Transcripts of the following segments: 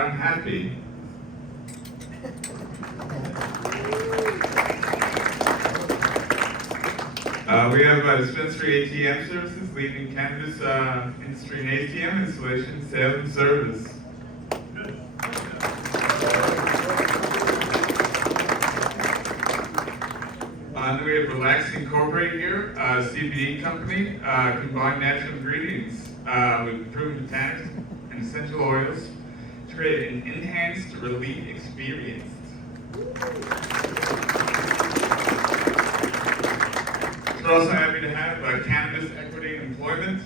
I'm happy. We have dispensary ATM services, leading cannabis industry in ATM installation, sales, and service. Then we have Relax Incorporated here, a CBD company, combined natural ingredients with proven botanics and essential oils to create an enhanced relief experience. We're also happy to have Cannabis Equity and Employment.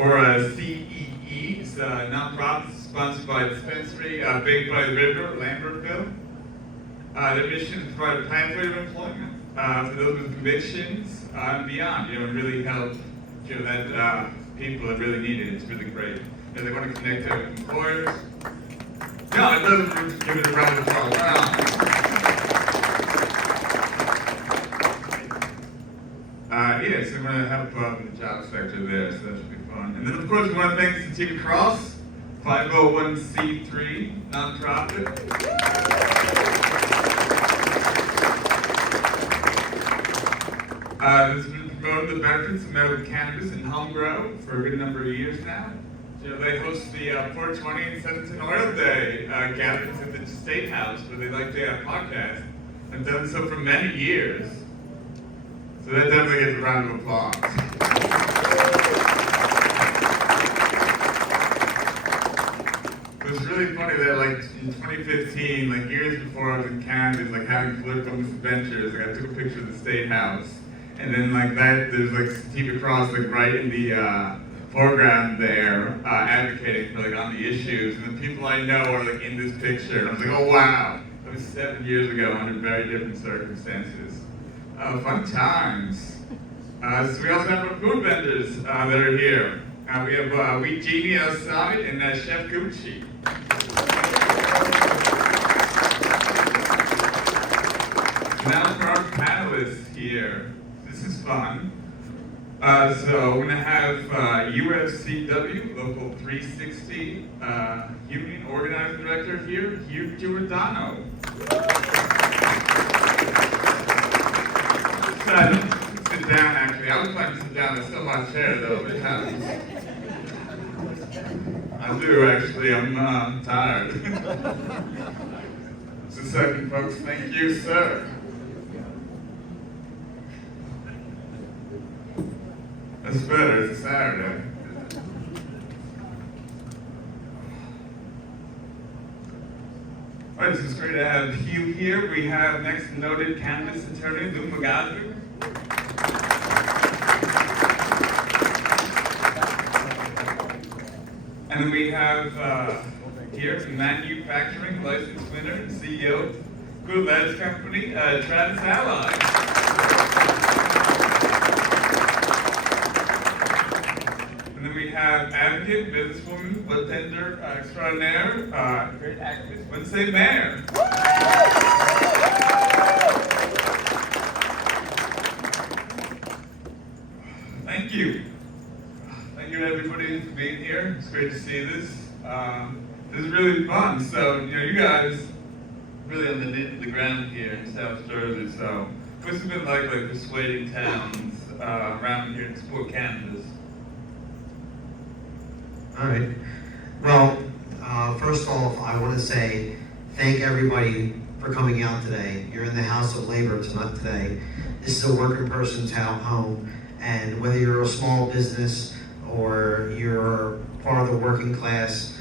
Or CEE, it's a nonprofit sponsored by Dispensary, Big by the River, Lambertville. Their mission is to provide a pathway to employment for those with convictions and beyond. Really help that people that really need it. It's really great. They want to connect with employers. No, I'd love to give it a round of applause. Yes, I'm going to help in the job sector there, so that should be fun. And then, of course, we want to thank Sativa Cross, 501c3 nonprofit. This has been promoting the benefits of medical cannabis and home grow for a good number of years now. They host the 420 and 17 Oil Day gatherings at the State House where they like to podcast and done so for many years. So that definitely gets a round of applause. It was really funny that in 2015, years before I was in Cannabis, having political misadventures, I took a picture of the State House. And then there's Sativa Cross right in the foreground there, advocating for on the issues, and the people I know are in this picture. And I was like, oh wow, that was 7 years ago under very different circumstances. Fun times. So we also have our food vendors that are here. We have Wheat Genie outside and Chef Gucci. Now for our panelists here. This is fun. So we're going to have UFCW, Local 360 Union Organizing Director here, Hugh Giordano. Sit down, actually. I was planning to sit down. There's still my chair, though. I do, actually. I'm tired. Just a second, folks. Thank you, sir. That's better. It's a Saturday. All right, it's great to have Hugh here. We have next noted cannabis attorney Lou Magazu. And then we have here manufacturing license winner and CEO of Good Lads Company, Travis Ally. And then we have advocate, businesswoman, bartender extraordinaire, great activist, Wednesday Mayor. Thank you. Thank you everybody for being here. It's great to see this. This is really fun. So, you guys really on the ground here in South Jersey. So, what's it been like persuading towns around here to support cannabis? All right. Well, first off, I want to say thank everybody for coming out today. You're in the House of Labor tonight today. This is a working person's home, and whether you're a small business or you're part of the working class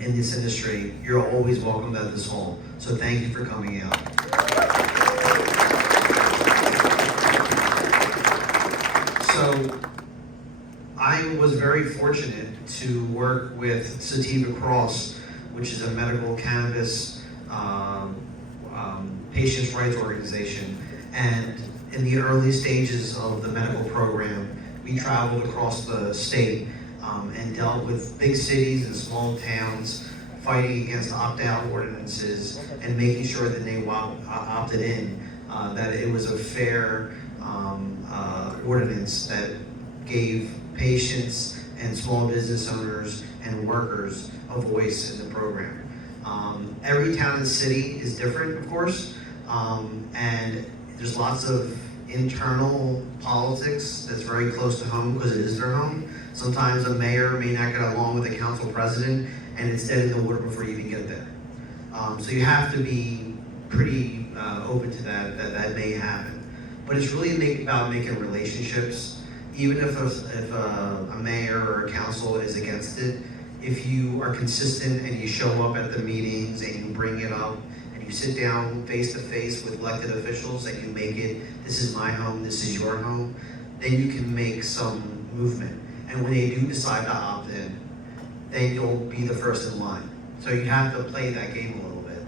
in this industry, you're always welcomed at this hall. So thank you for coming out. So I was very fortunate to work with Sativa Cross, which is a medical cannabis patients' rights organization. And in the early stages of the medical program, we traveled across the state and dealt with big cities and small towns, fighting against opt-out ordinances and making sure that they opted in, that it was a fair ordinance that gave patients and small business owners and workers a voice in the program. Every town and city is different, of course, and there's lots of internal politics that's very close to home because it is their home. Sometimes a mayor may not get along with a council president, and it's dead in the water before you even get there. So you have to be pretty open to that may happen. But it's really about making relationships. Even if a mayor or a council is against it, if you are consistent and you show up at the meetings and you bring it up and you sit down face to face with elected officials and you make it, this is my home, this is your home, then you can make some movement. And when they do decide to opt in, then you'll be the first in line. So you have to play that game a little bit.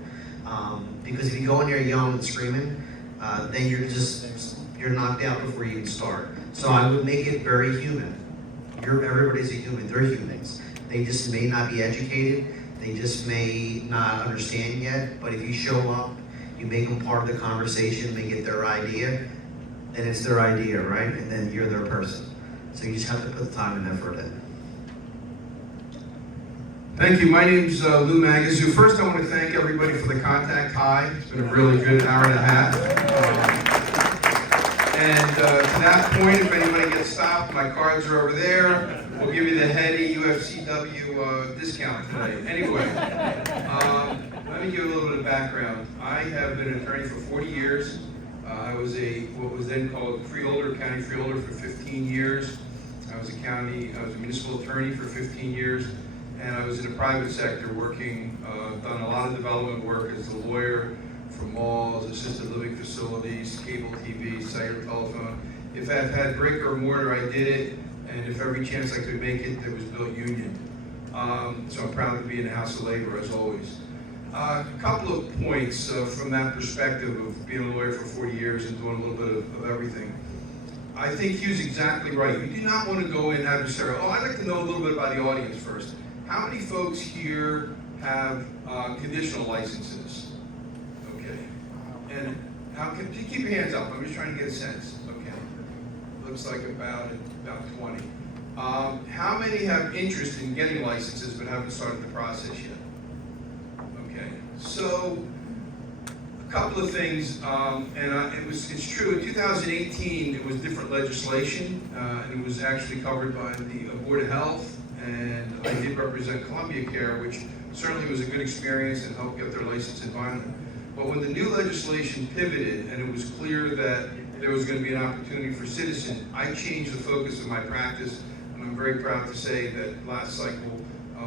Because if you go in there young and screaming, then you're knocked out before you even start. So I would make it very human. Everybody's a human, they're humans. They just may not be educated, they just may not understand yet, but if you show up, you make them part of the conversation, they get their idea, then it's their idea, right? And then you're their person. So you just have to put the time and effort in. Thank you. My name's Lou Magazu. First, I want to thank everybody for the contact high. It's been a really good hour and a half. And to that point, if anybody gets stopped, my cards are over there. We'll give you the Heady UFCW discount today. Anyway, let me give you a little bit of background. I have been an attorney for 40 years. I was what was then called freeholder, county freeholder for 15 years. I was a municipal attorney for 15 years. And I was in the private sector working, done a lot of development work as a lawyer for malls, assisted living facilities, cable TV, cellular telephone. If I've had brick or mortar, I did it, and if every chance I could make it, there was built union. So I'm proud to be in the House of Labor, as always. A couple of points from that perspective of being a lawyer for 40 years and doing a little bit of everything. I think Hugh's exactly right. You do not want to go in adversarial. Oh, I'd like to know a little bit about the audience first. How many folks here have conditional licenses? Okay. And keep your hands up. I'm just trying to get a sense. Okay. Looks like about 20. How many have interest in getting licenses but haven't started the process yet? Okay. So a couple of things, it's true. In 2018, it was different legislation, and it was actually covered by the Board of Health. And I did represent Columbia Care, which certainly was a good experience and helped get their license environment. But when the new legislation pivoted and it was clear that there was going to be an opportunity for citizens, I changed the focus of my practice, and I'm very proud to say that last cycle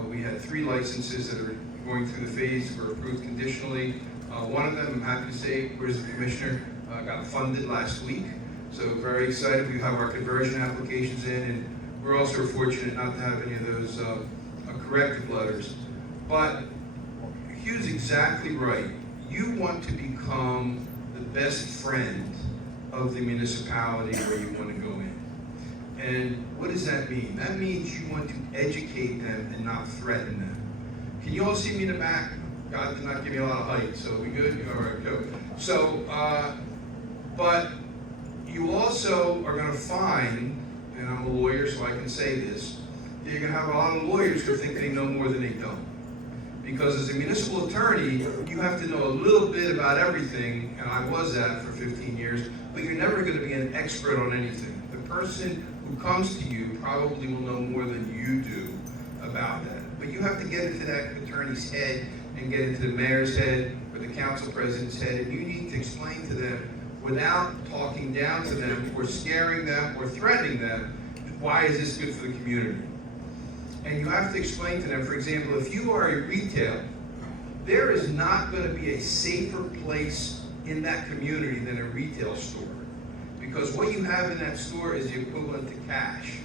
we had 3 licenses that are going through the phase were approved conditionally. One of them, I'm happy to say, where's the commissioner, got funded last week. So very excited. We have our conversion applications in, and we're also fortunate not to have any of those corrective letters. But Hugh's exactly right. You want to become the best friend of the municipality where you want to go in. And what does that mean? That means you want to educate them and not threaten them. Can you all see me in the back? God did not give me a lot of height, so we good? All right, go. So, but you also are going to find, and I'm a lawyer, so I can say this, you're going to have a lot of lawyers who think they know more than they don't. Because as a municipal attorney, you have to know a little bit about everything, and I was that for 15 years, but you're never going to be an expert on anything. The person who comes to you probably will know more than you do about that. But you have to get into that attorney's head and get into the mayor's head or the council president's head, and you need to explain to them without talking down to them or scaring them or threatening them, why is this good for the community? And you have to explain to them, for example, if you are a retailer, there is not going to be a safer place in that community than a retail store. Because what you have in that store is the equivalent to cash.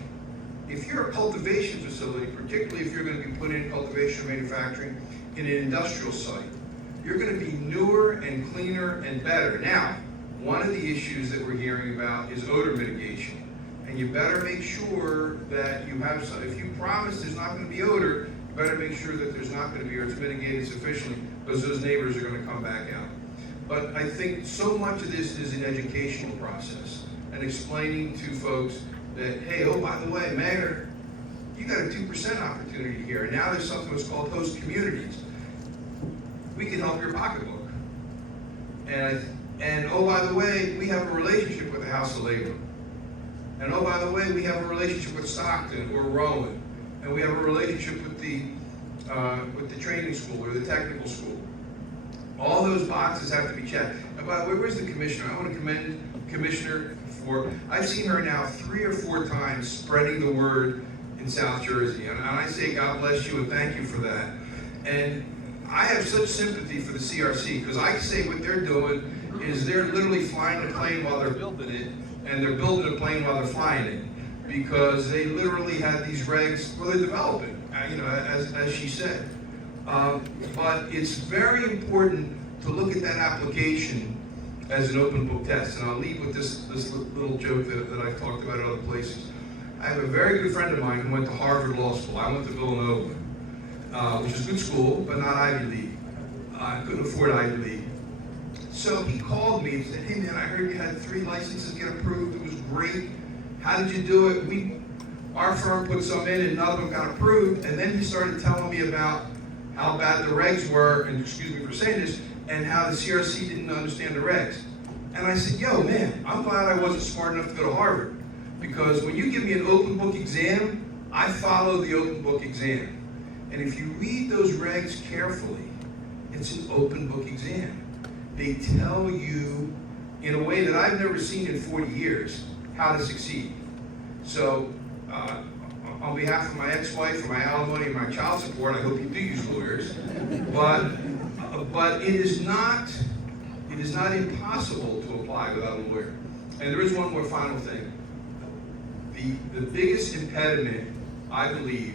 If you're a cultivation facility, particularly if you're going to be putting in cultivation or manufacturing in an industrial site, you're going to be newer and cleaner and better. Now, one of the issues that we're hearing about is odor mitigation. And you better make sure that you have some, if you promise there's not going to be odor, you better make sure that there's not going to be, or it's mitigated sufficiently, because those neighbors are going to come back out. But I think so much of this is an educational process and explaining to folks that, hey, oh, by the way, Mayor, you got a 2% opportunity here, and now there's something that's called host communities. We can help your pocketbook. And oh, by the way, we have a relationship with the House of Labor. And oh, by the way, we have a relationship with Stockton or Rowan. And we have a relationship with the training school or the technical school. All those boxes have to be checked. And by the way, where's the commissioner? I want to commend Commissioner for, I've seen her now 3 or 4 times spreading the word in South Jersey. And I say God bless you and thank you for that. And I have such sympathy for the CRC, because I say what they're doing is they're literally flying a plane while they're building it, and they're building a plane while they're flying it, because they literally had these regs, well, they're developing, as she said. But it's very important to look at that application as an open book test, and I'll leave with this little joke that I've talked about at other places. I have a very good friend of mine who went to Harvard Law School. I went to Villanova, which is a good school, but not Ivy League. I couldn't afford Ivy League. So he called me and said, hey man, I heard you had 3 licenses get approved. It was great. How did you do it? Our firm put some in and none of them got approved. And then he started telling me about how bad the regs were, and excuse me for saying this, and how the CRC didn't understand the regs. And I said, yo man, I'm glad I wasn't smart enough to go to Harvard. Because when you give me an open book exam, I follow the open book exam. And if you read those regs carefully, it's an open book exam. They tell you, in a way that I've never seen in 40 years, how to succeed. So, on behalf of my ex-wife, and my alimony, and my child support, I hope you do use lawyers. But it is not impossible to apply without a lawyer. And there is one more final thing. The biggest impediment, I believe,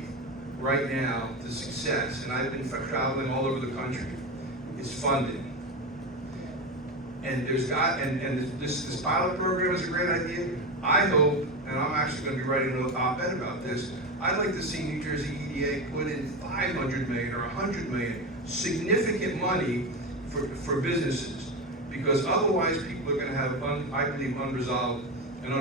right now to success, and I've been traveling all over the country, is funding. And this pilot program is a great idea. I hope, and I'm actually going to be writing an op-ed about this, I'd like to see New Jersey EDA put in $500 million or $100 million, significant money for businesses, because otherwise people are going to have, I believe, unresolved and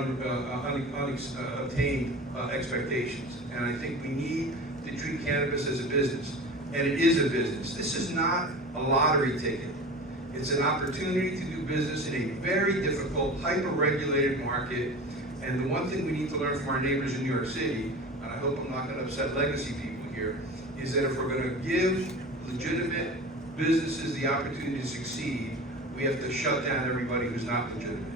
unobtained expectations. And I think we need to treat cannabis as a business, and it is a business. This is not a lottery ticket. It's an opportunity to do business in a very difficult, hyper-regulated market. And the one thing we need to learn from our neighbors in New York City, and I hope I'm not going to upset legacy people here, is that if we're going to give legitimate businesses the opportunity to succeed, we have to shut down everybody who's not legitimate.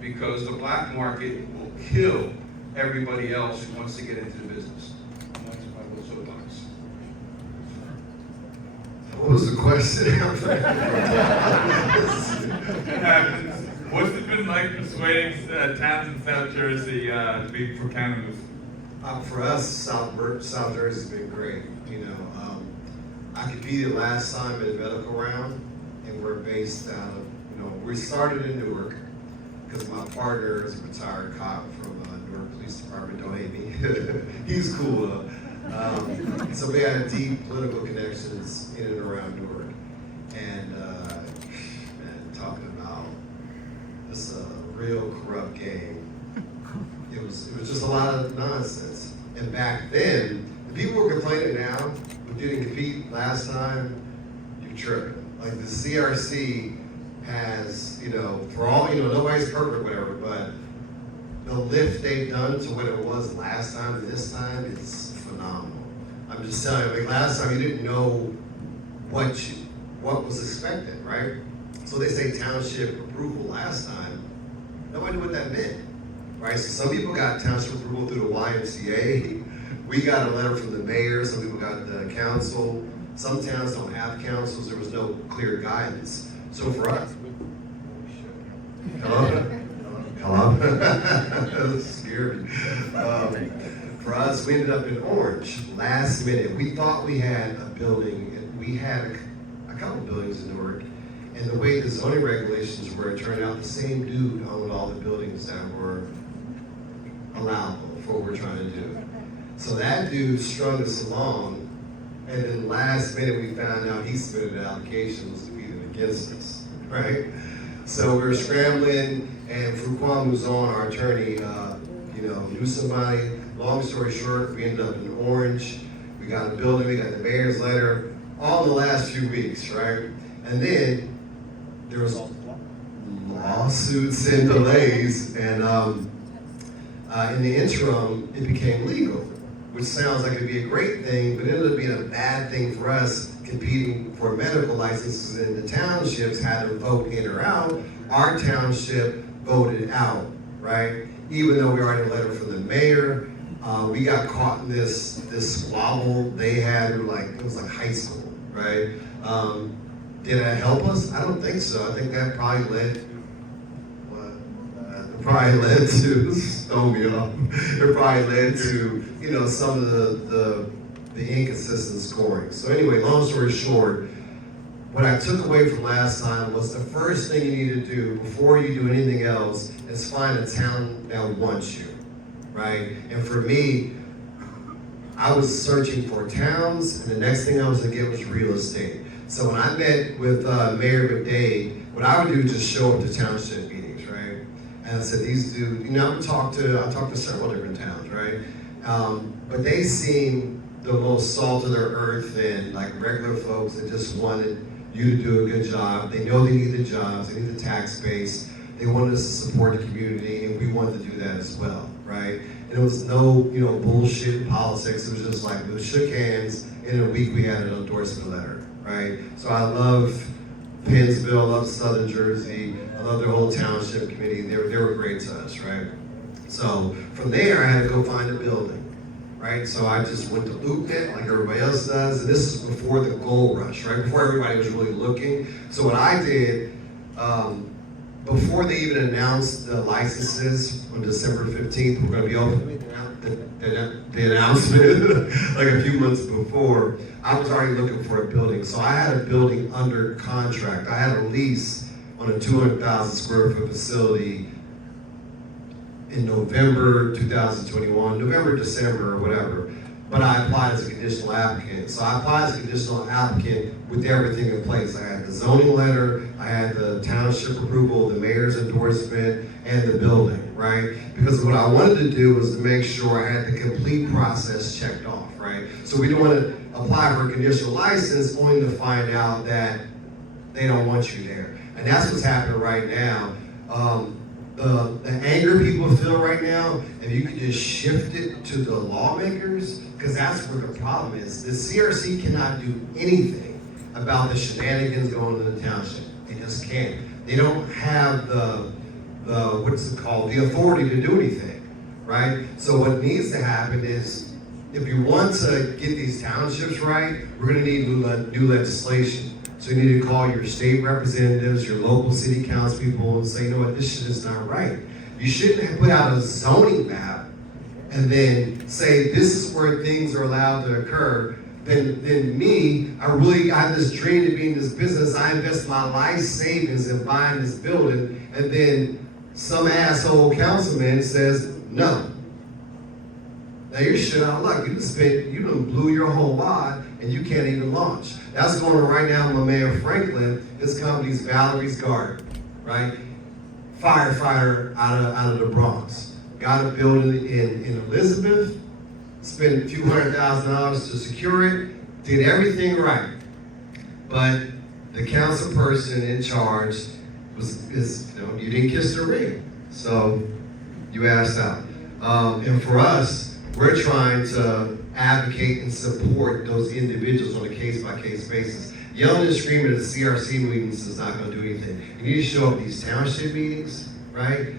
Because the black market will kill everybody else who wants to get into the business. And that's my little soapbox. What was the question? What's it been like persuading towns in South Jersey to be for cannabis? For us, South Jersey's been great. I could be the last time in the medical round, and we're based out of, we started in Newark, because my partner is a retired cop from Newark Police Department. Don't hate me. He's cool though. So we had deep political connections in and around Newark. And man, talking about just a real corrupt game. It was just a lot of nonsense. And back then, the people who are complaining now who didn't compete last time, you're tripping. Like the CRC has, for all, nobody's perfect, whatever, but the lift they've done to what it was last time and this time is phenomenal. I'm just telling you, like last time you didn't know what was expected, right? So they say township approval last time. Nobody knew what that meant, right? So some people got township approval through the YMCA. We got a letter from the mayor. Some people got the council. Some towns don't have councils. There was no clear guidance. So for us, hello? That scared me. For us, we ended up in Orange last minute. We thought we had a building, and we had a couple buildings in Newark, and the way the zoning regulations were, it turned out the same dude owned all the buildings that were allowable for what we're trying to do. So that dude strung us along, and then last minute we found out he submitted applications against us, right? So we were scrambling, and Fuquan Mouzon, our attorney, you know, knew somebody. Long story short, we ended up in Orange. We got a building, we got the mayor's letter, all in the last few weeks, right? And then there was lawsuits and delays, and in the interim, it became legal, which sounds like it'd be a great thing, but it ended up being a bad thing for us competing for medical licenses, and the townships had to vote in or out. Our township voted out, right? Even though we already had a letter from the mayor, we got caught in this squabble they had. It was like high school, right? Did that help us? I don't think so. I think that probably led to stone me off. It probably led to, you know, some of the inconsistent scoring. So anyway, long story short, what I took away from last time was the first thing you need to do before you do anything else is find a town that wants you, right? And for me, I was searching for towns, and the next thing I was gonna get was real estate. So when I met with Mayor McDade, what I would do is just show up to township meetings, right? And I said, these dudes, you know, I talked to several different towns, right? But they seem the most salt of their earth and like regular folks that just wanted you to do a good job. They know they need the jobs, they need the tax base, they wanted us to support the community, and we wanted to do that as well, right? And it was no, you know, bullshit politics. It was just like, we shook hands, and in a week we had an endorsement letter, right? So I love Pennsville, I love Southern Jersey, I love their whole township committee. They were great to us, right? So from there, I had to go find a building. Right, so I just went to LoopNet like everybody else does, and this is before the gold rush, right? Before everybody was really looking. So what I did, before they even announced the licenses on December 15th, we're gonna be open, the announcement like a few months before, I was already looking for a building. So I had a building under contract. I had a lease on a 200,000 square foot facility in November 2021, November, December, or whatever, but I applied as a conditional applicant. So I applied as a conditional applicant with everything in place. I had the zoning letter, I had the township approval, the mayor's endorsement, and the building, right? Because what I wanted to do was to make sure I had the complete process checked off, right? So we don't want to apply for a conditional license only to find out that they don't want you there. And that's what's happening right now. The anger people feel right now, if you can just shift it to the lawmakers, because that's where the problem is. The CRC cannot do anything about the shenanigans going on in the township. They just can't. They don't have the what's it called, the authority to do anything, right? So what needs to happen is, if you want to get these townships right, we're gonna need new legislation. So you need to call your state representatives, your local city council people, and say, you know what, this shit is not right. You shouldn't have put out a zoning map and then say this is where things are allowed to occur. Then me, I have this dream to be in this business. I invest my life savings in buying this building, and then some asshole councilman says no. Now you're shit out of luck. You done blew your whole wad, and you can't even launch. That's going on right now with my man Franklin. His company's Valerie's Garden, right? Firefighter out of the Bronx. Got a building in Elizabeth, spent a few $100,000 to secure it, did everything right. But the council person in charge you didn't kiss the ring. So you asked out. And for us, we're trying to advocate and support those individuals on a case-by-case basis. Yelling and screaming at the CRC meetings is not going to do anything. You need to show up at these township meetings, right?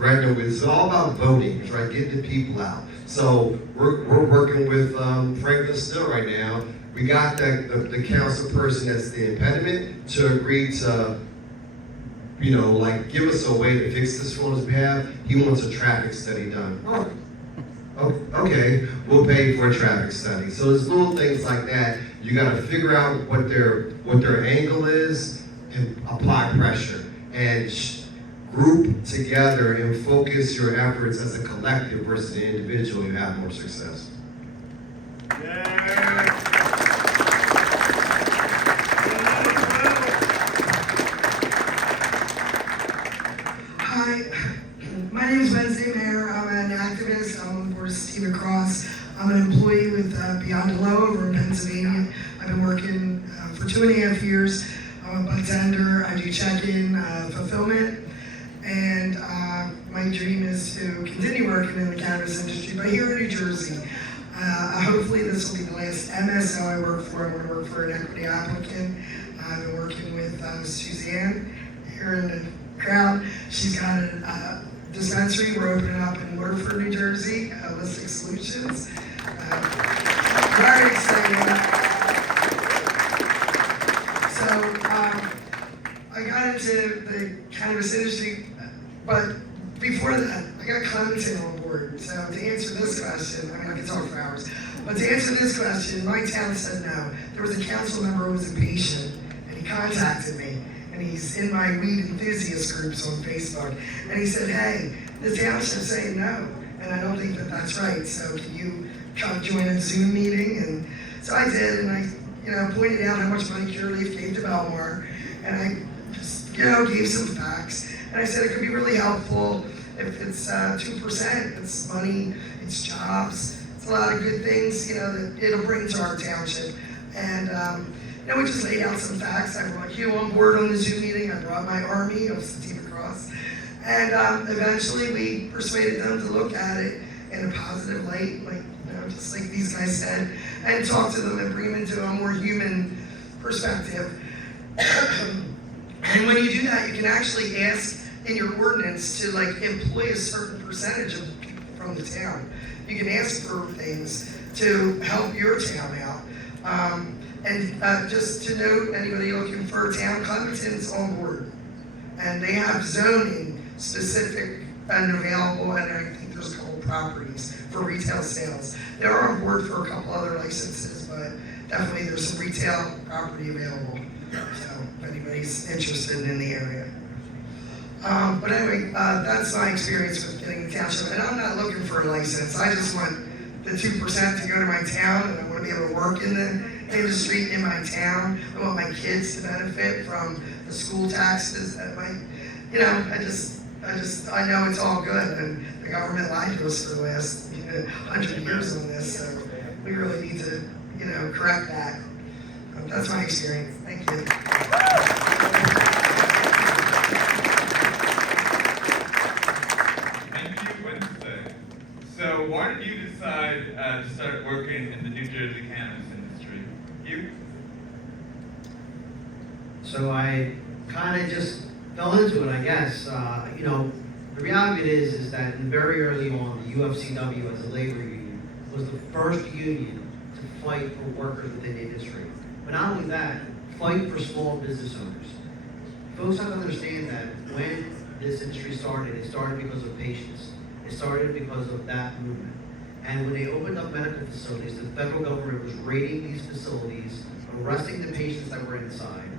It's all about voting, right? Getting the people out. So we're working with Franklin still right now. We got the council person that's the impediment to agree to, you know, like give us a way to fix this on his behalf. He wants a traffic study done. Oh, okay, we'll pay for a traffic study. So there's little things like that. You got to figure out what their angle is and apply pressure and group together and focus your efforts as a collective versus an individual. You have more success. Hi, my name is Wednesday Mayor. I'm an with Beyond the Low over in Pennsylvania. I've been working for 2.5 years. I'm a bartender. I do check-in, fulfillment, and my dream is to continue working in the cannabis industry, but here in New Jersey. Hopefully this will be the last MSO I work for. I want to work for an equity applicant. I've been working with Suzanne here in the crowd. She's got a dispensary we're opening up in Waterford, New Jersey, Holistic Solutions. Very exciting. So I got into the cannabis industry, but before that, I got Clemson on board. So to answer this question, I mean, I can talk for hours, but to answer this question, my town said no. There was a council member who was impatient, and he contacted me, and he's in my weed enthusiast groups on Facebook, and he said, hey, the township's saying no, and I don't think that that's right, so can you come join a Zoom meeting? And so I did, and I pointed out how much money Curaleaf gave to Belmar, and I just, gave some facts. And I said it could be really helpful if it's 2%. It's money, it's jobs, it's a lot of good things, that it'll bring to our township. And we just laid out some facts. I brought Hugh on board on the Zoom meeting. I brought my army of Sativa Cross, and eventually we persuaded them to look at it in a positive light, just like these guys said, and talk to them and bring them into a more human perspective. And when you do that, you can actually ask in your ordinance to employ a certain percentage of people from the town. You can ask for things to help your town out. And just to note, anybody looking for a town, Clemson's on board. And they have zoning specific and available, and I think there's a couple properties for retail sales. They're on board for a couple other licenses, but definitely there's some retail property available. So if anybody's interested in the area. But anyway, that's my experience with getting the township. And I'm not looking for a license. I just want the 2% to go to my town, and I want to be able to work in the industry in my town. I want my kids to benefit from the school taxes that I know it's all good, and the government lied to us for the last 100 years on this, so we really need to, correct that. That's my experience. Thank you. Thank you, Wednesday. So why did you decide to start working in the New Jersey cannabis industry? You? So I kind of just fell into it, I guess. The reality is that very early on, the UFCW as a labor union was the first union to fight for workers within the industry. But not only that, fight for small business owners. Folks have to understand that when this industry started, it started because of patients. It started because of that movement. And when they opened up medical facilities, the federal government was raiding these facilities, arresting the patients that were inside,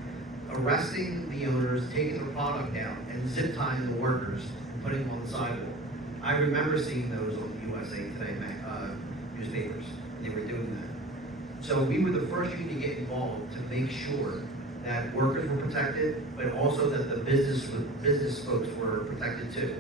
arresting the owners, taking their product out, and zip tying the workers and putting them on the sidewalk. I remember seeing those on the USA Today newspapers. They were doing that. So we were the first union to get involved to make sure that workers were protected, but also that the business folks were protected too.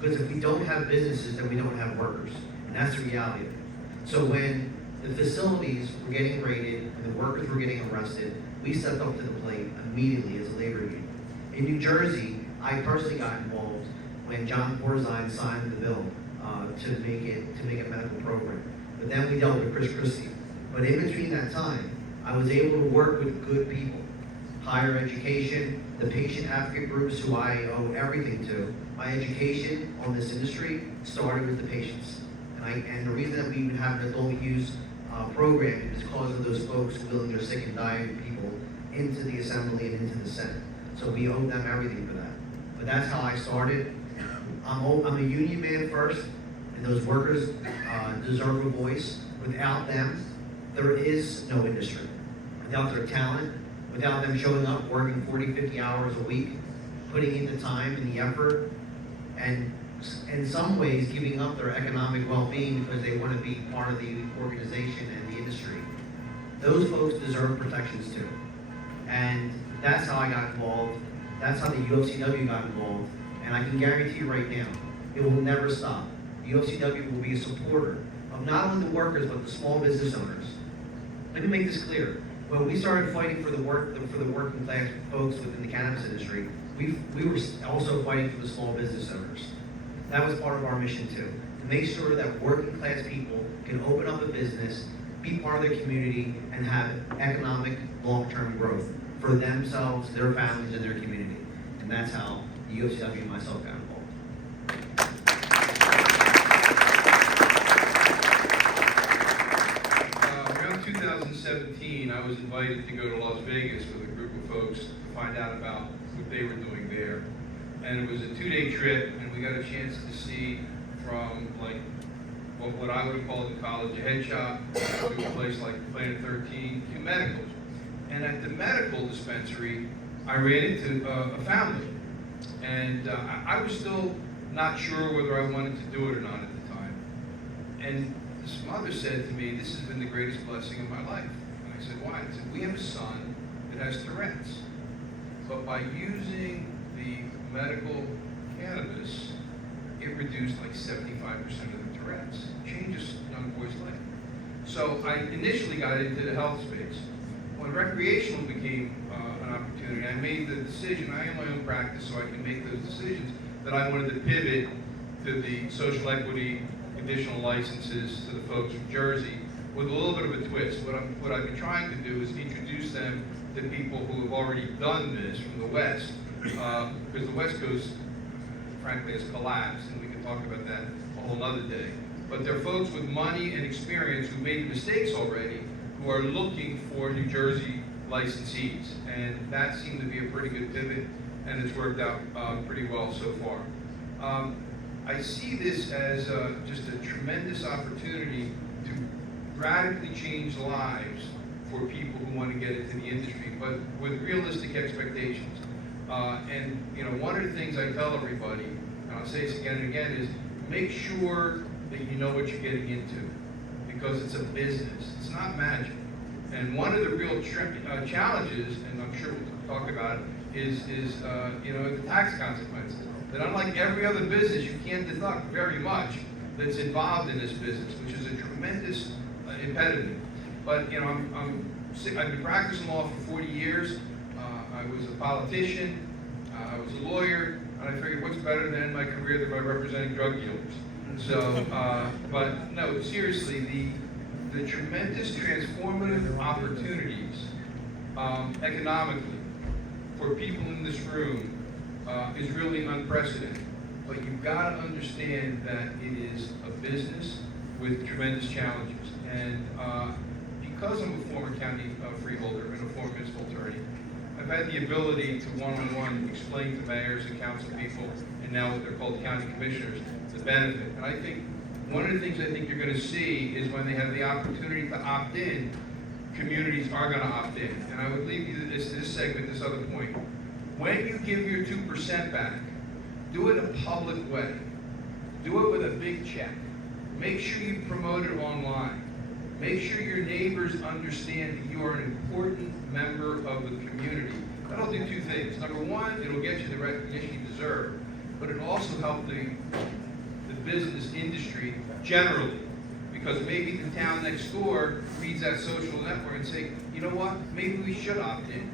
Because if we don't have businesses, then we don't have workers. And that's the reality of it. So when the facilities were getting raided and the workers were getting arrested, we stepped up to the plate immediately as a labor union. In New Jersey, I personally got involved when John Corzine signed the bill to make a medical program. But then we dealt with Chris Christie. But in between that time, I was able to work with good people, higher education, the patient advocate groups who I owe everything to. My education on this industry started with the patients. And the reason that we even have an adult use program is because of those folks wheeling their sick and dying people into the assembly and into the Senate. So we owe them everything for that. But that's how I started. I'm a union man first, and those workers deserve a voice. Without them, there is no industry. Without their talent, without them showing up, working 40, 50 hours a week, putting in the time and the effort, and in some ways giving up their economic well-being because they want to be part of the organization and the industry. Those folks deserve protections too. And that's how I got involved. That's how the UFCW got involved. And I can guarantee you right now, it will never stop. The UFCW will be a supporter of not only the workers, but the small business owners. Let me make this clear. When we started fighting for the working class folks within the cannabis industry, we were also fighting for the small business owners. That was part of our mission too, to make sure that working class people can open up a business, be part of their community, and have economic long-term growth for themselves, their families, and their community. And that's how the UFCW and myself got involved. Around 2017, I was invited to go to Las Vegas with a group of folks to find out about what they were doing there. And it was a 2-day trip, and we got a chance to see from like what I would call in college a head shop to a place like Planet 13 to medicals. And at the medical dispensary, I ran into a family. And I was still not sure whether I wanted to do it or not at the time. And this mother said to me, "This has been the greatest blessing of my life." And I said, "Why?" I said, "We have a son that has Tourette's. But by using the medical cannabis, it reduced like 75% of the Tourette's. Changes young boys' life." So I initially got into the health space. When recreational became an opportunity, I made the decision, I am my own practice, so I can make those decisions, that I wanted to pivot to the social equity conditional licenses to the folks from Jersey with a little bit of a twist. What I've been trying to do is introduce them to people who have already done this from the West, because the West Coast, frankly, has collapsed, and we can talk about that a whole other day. But they're folks with money and experience who made mistakes already, who are looking for New Jersey licensees, and that seemed to be a pretty good pivot, and it's worked out pretty well so far. I see this as just a tremendous opportunity to radically change lives for people who want to get into the industry, but with realistic expectations. And you know, one of the things I tell everybody, and I'll say this again and again, is make sure that you know what you're getting into, because it's a business. It's not magic. And one of the real challenges, and I'm sure we'll talk about it, is you know, the tax consequences. That unlike every other business, you can't deduct very much that's involved in this business, which is a tremendous impediment. But you know, I've been practicing law for 40 years. I was a politician. I was a lawyer, and I figured, what's better than end my career than by representing drug dealers? So, but no, seriously, the tremendous transformative opportunities economically for people in this room is really unprecedented. But you've got to understand that it is a business with tremendous challenges. And because I'm a former county freeholder and a former municipal attorney, I've had the ability to one-on-one explain to mayors and council people, and now what they're called county commissioners, the benefit. And I think one of the things I think you're going to see is when they have the opportunity to opt in, communities are going to opt in. And I would leave you this segment, this other point. When you give your 2% back, do it a public way. Do it with a big check. Make sure you promote it online. Make sure your neighbors understand that you are an important member of the community. That'll do two things. Number one, it'll get you the recognition you deserve, but it'll also help the business industry generally. Because maybe the town next door reads that social network and say, you know what, maybe we should opt in.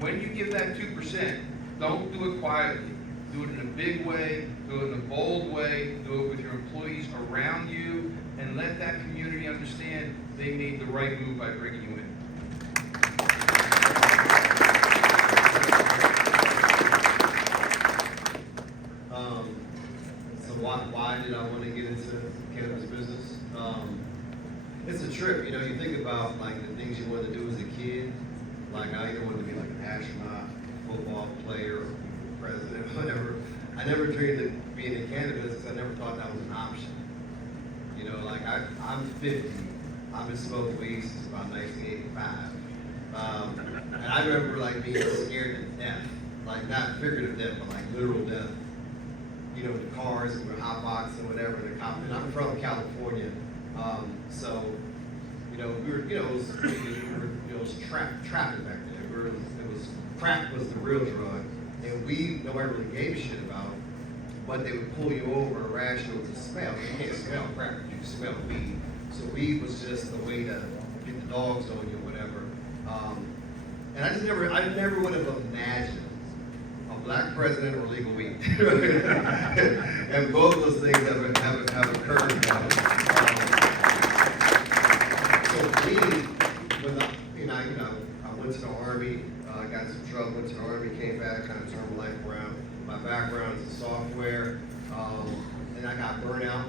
When you give that 2%, don't do it quietly. Do it in a big way, do it in a bold way, do it with your employees around you, and let that community understand they made the right move by bringing you in. So why did I want to get into the cannabis business? It's a trip, you know, you think about like the things you wanted to do as a kid. Like I either wanted to be like an astronaut, football player, president, whatever. I never dreamed of being in cannabis because I never thought that was an option. You know, like I'm 50. I've been smoking weed since about 1985. And I remember like being scared to death. Like not figurative death, but like literal death. You know, the cars and the hot box and whatever. And I'm from California. So, you know, we were, it was trapping back then. Crack was the real drug, and weed nobody really gave a shit about. but they would pull you over and ration with the smell. You can't smell crack, but you can smell weed. So weed was just a way to get the dogs on you or whatever. And I never would have imagined a black president or legal weed. And both of those things have occurred. So for me, when I went to the Army, got into some trouble, went to the Army, came back, kind of turned my life around. My background is in software, and I got burnt out.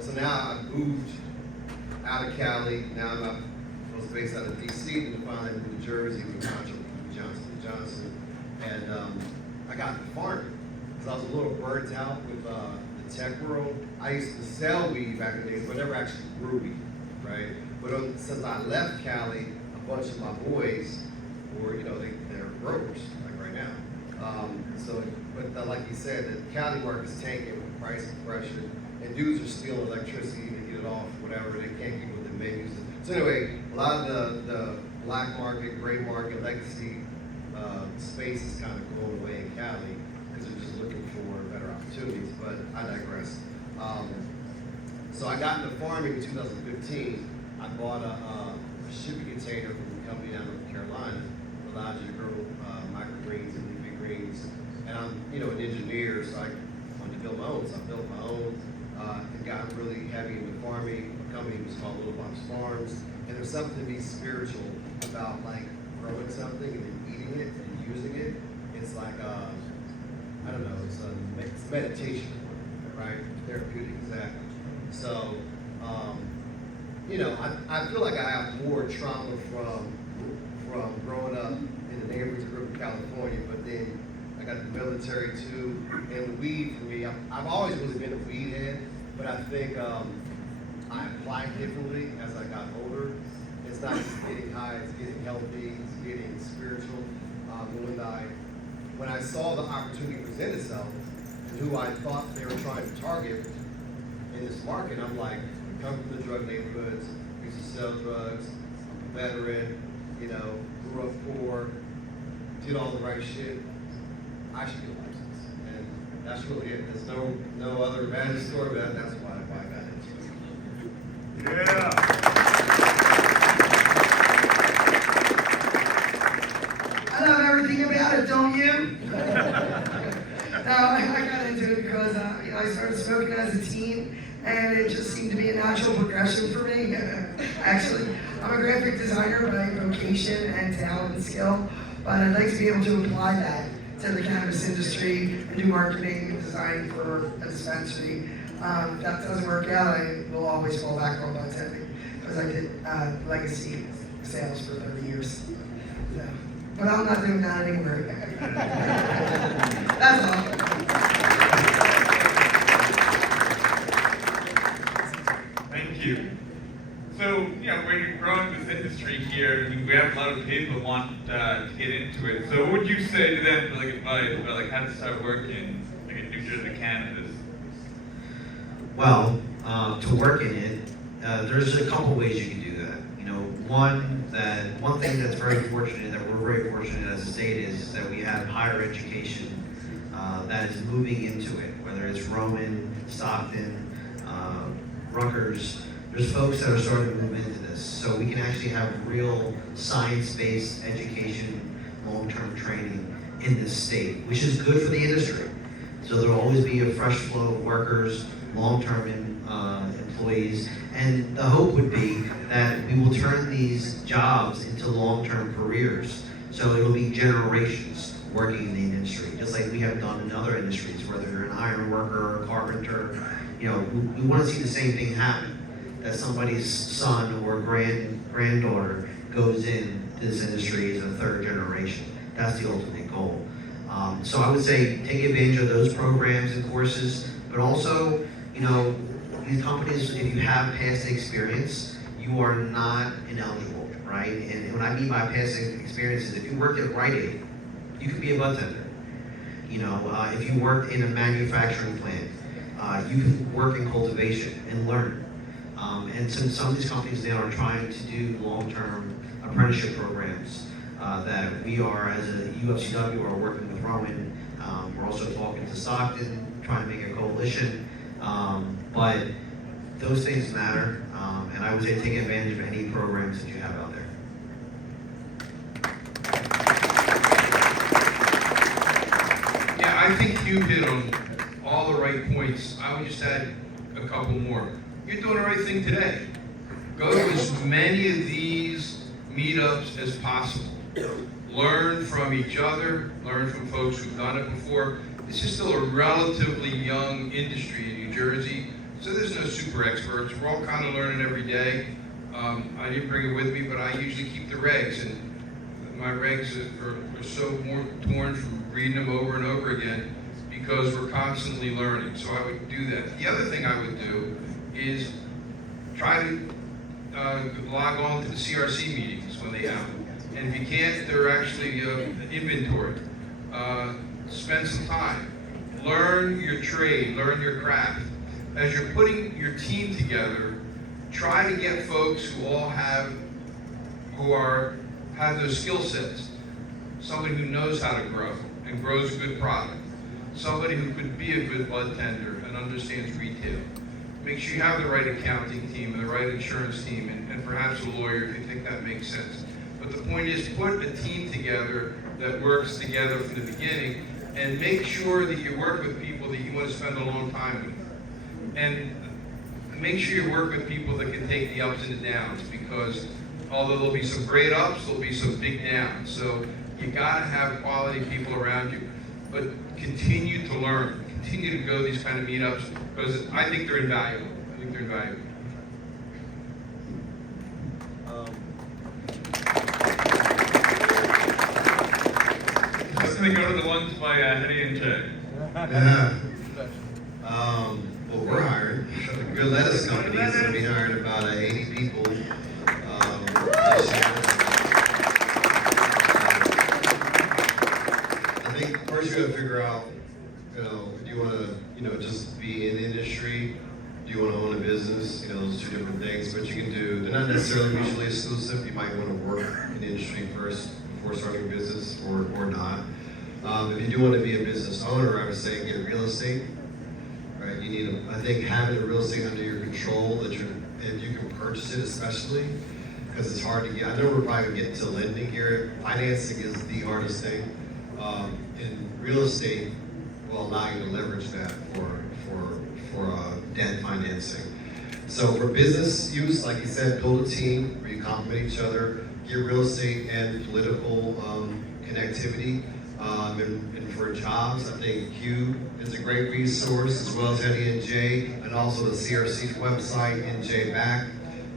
So now I moved out of Cali. Now I was based out of DC, and finally moved to Jersey with Johnson. And I got into farming because I was a little burnt out with the tech world. I used to sell weed back in the days, but never actually grew weed, right? But since I left Cali, a bunch of my boys were, they're growers, like right now. But like you said, the Cali market's tanking with price compression, and dudes are stealing electricity to get it off, whatever. They can't keep with the menus. So anyway, a lot of the black market, gray market, legacy space is kind of going away in Cali because they're just looking for better opportunities. But I digress. So I got into farming in 2015. I bought a shipping container from a company down in North Carolina that allowed you to grow microgreens and leafy greens. And I'm, an engineer, so I wanted to build my own. So I built my own and got really heavy into farming. A company was called Little Box Farms. And there's something to be spiritual about like growing something and then eating it and using it. It's like, I don't know, it's meditation, right? Therapeutic, exactly. So, I feel like I have more trauma from growing up in the neighborhood group in California, but then I got the military too. And weed for me, I've always really been a weed head, but I think I applied differently as I got older. It's not just getting high, it's getting healthy, it's getting spiritual. When I saw the opportunity present itself and who I thought they were trying to target in this market, I'm like, come from the drug neighborhoods, used to sell drugs, I'm a veteran, grew up poor, did all the right shit. I should get a license. And that's really it. There's no other magic story about it. That's why I got into it. Yeah. I love everything about it, don't you? No, I got into it because I started smoking as a teen, and it just seemed to be a natural progression for me. Actually, I'm a graphic designer by vocation and talent and skill, but I'd like to be able to apply that to the cannabis industry and do marketing and design for a dispensary. If that doesn't work out, I will always fall back on bartending because I did legacy sales for 30 years. So, but I'm not doing that anymore. That's all. Thank you. So, when you're growing this industry here, I mean, we have a lot of people who want to get into it. So what would you say to them for advice about how to start working in New Jersey cannabis? Well, to work in it, there's a couple ways you can do that. One thing that's very fortunate, that we're very fortunate as a state, is that we have higher education that is moving into it, whether it's Roman, Stockton, Rutgers. There's folks that are starting to move into this. So we can actually have real science-based education, long-term training in this state, which is good for the industry. So there'll always be a fresh flow of workers, long-term employees, and the hope would be that we will turn these jobs into long-term careers. So it'll be generations working in the industry, just like we have done in other industries, whether you're an iron worker or a carpenter. We want to see the same thing happen, that somebody's son or granddaughter goes into this industry as a third generation. That's the ultimate goal. So I would say take advantage of those programs and courses, but also, these companies, if you have past experience, you are not ineligible, right? And what I mean by past experience is if you worked at Rite Aid, you could be a bud tender. If you worked in a manufacturing plant, you can work in cultivation and learn. And some of these companies now are trying to do long-term apprenticeship programs that we are, as a UFCW, are working with Roman We're also talking to Stockton, trying to make a coalition. But those things matter, and I would say take advantage of any programs that you have out there. Yeah, I think you hit on all the right points. I would just add a couple more. You're doing the right thing today. Go to as many of these meetups as possible. Learn from each other, learn from folks who've done it before. This is still a relatively young industry in New Jersey, so there's no super experts. We're all kind of learning every day. I didn't bring it with me, but I usually keep the regs, and my regs are so torn from reading them over and over again because we're constantly learning, so I would do that. The other thing I would do is try to log on to the CRC meetings when they have them. And if you can't, they're actually inventoried. Spend some time. Learn your trade, learn your craft. As you're putting your team together, try to get folks who all have those skill sets. Somebody who knows how to grow and grows a good product. Somebody who could be a good bud tender and understands retail. Make sure you have the right accounting team and the right insurance team and perhaps a lawyer if you think that makes sense. But the point is, put a team together that works together from the beginning and make sure that you work with people that you want to spend a long time with. And make sure you work with people that can take the ups and the downs, because although there'll be some great ups, there'll be some big downs. So you gotta have quality people around you, but continue to learn, continue to go to these kind of meetups, because I think they're invaluable. I think they're invaluable. I'm gonna go to the ones by Heady and Jay. Yeah. Well, we're hiring. A good lettuce company is going to be hiring about 80 people this year. I think first you got to figure out, do you want to, just be in the industry? Do you want to own a business? Those two different things. But you can do, they're not necessarily mutually exclusive. You might want to work in the industry first before starting a business, or not. If you do want to be a business owner, I would say get real estate. Right? You need, I think, having the real estate under your control and you can purchase it, especially because it's hard to get. I know we're probably gonna get into lending here. Financing is the hardest thing, and real estate will allow you to leverage that for debt financing. So for business use, like you said, build a team where you complement each other. Get real estate and political connectivity. And for jobs, I think Q is a great resource, as well as Heady and Jay, and also the CRC website and Jay back.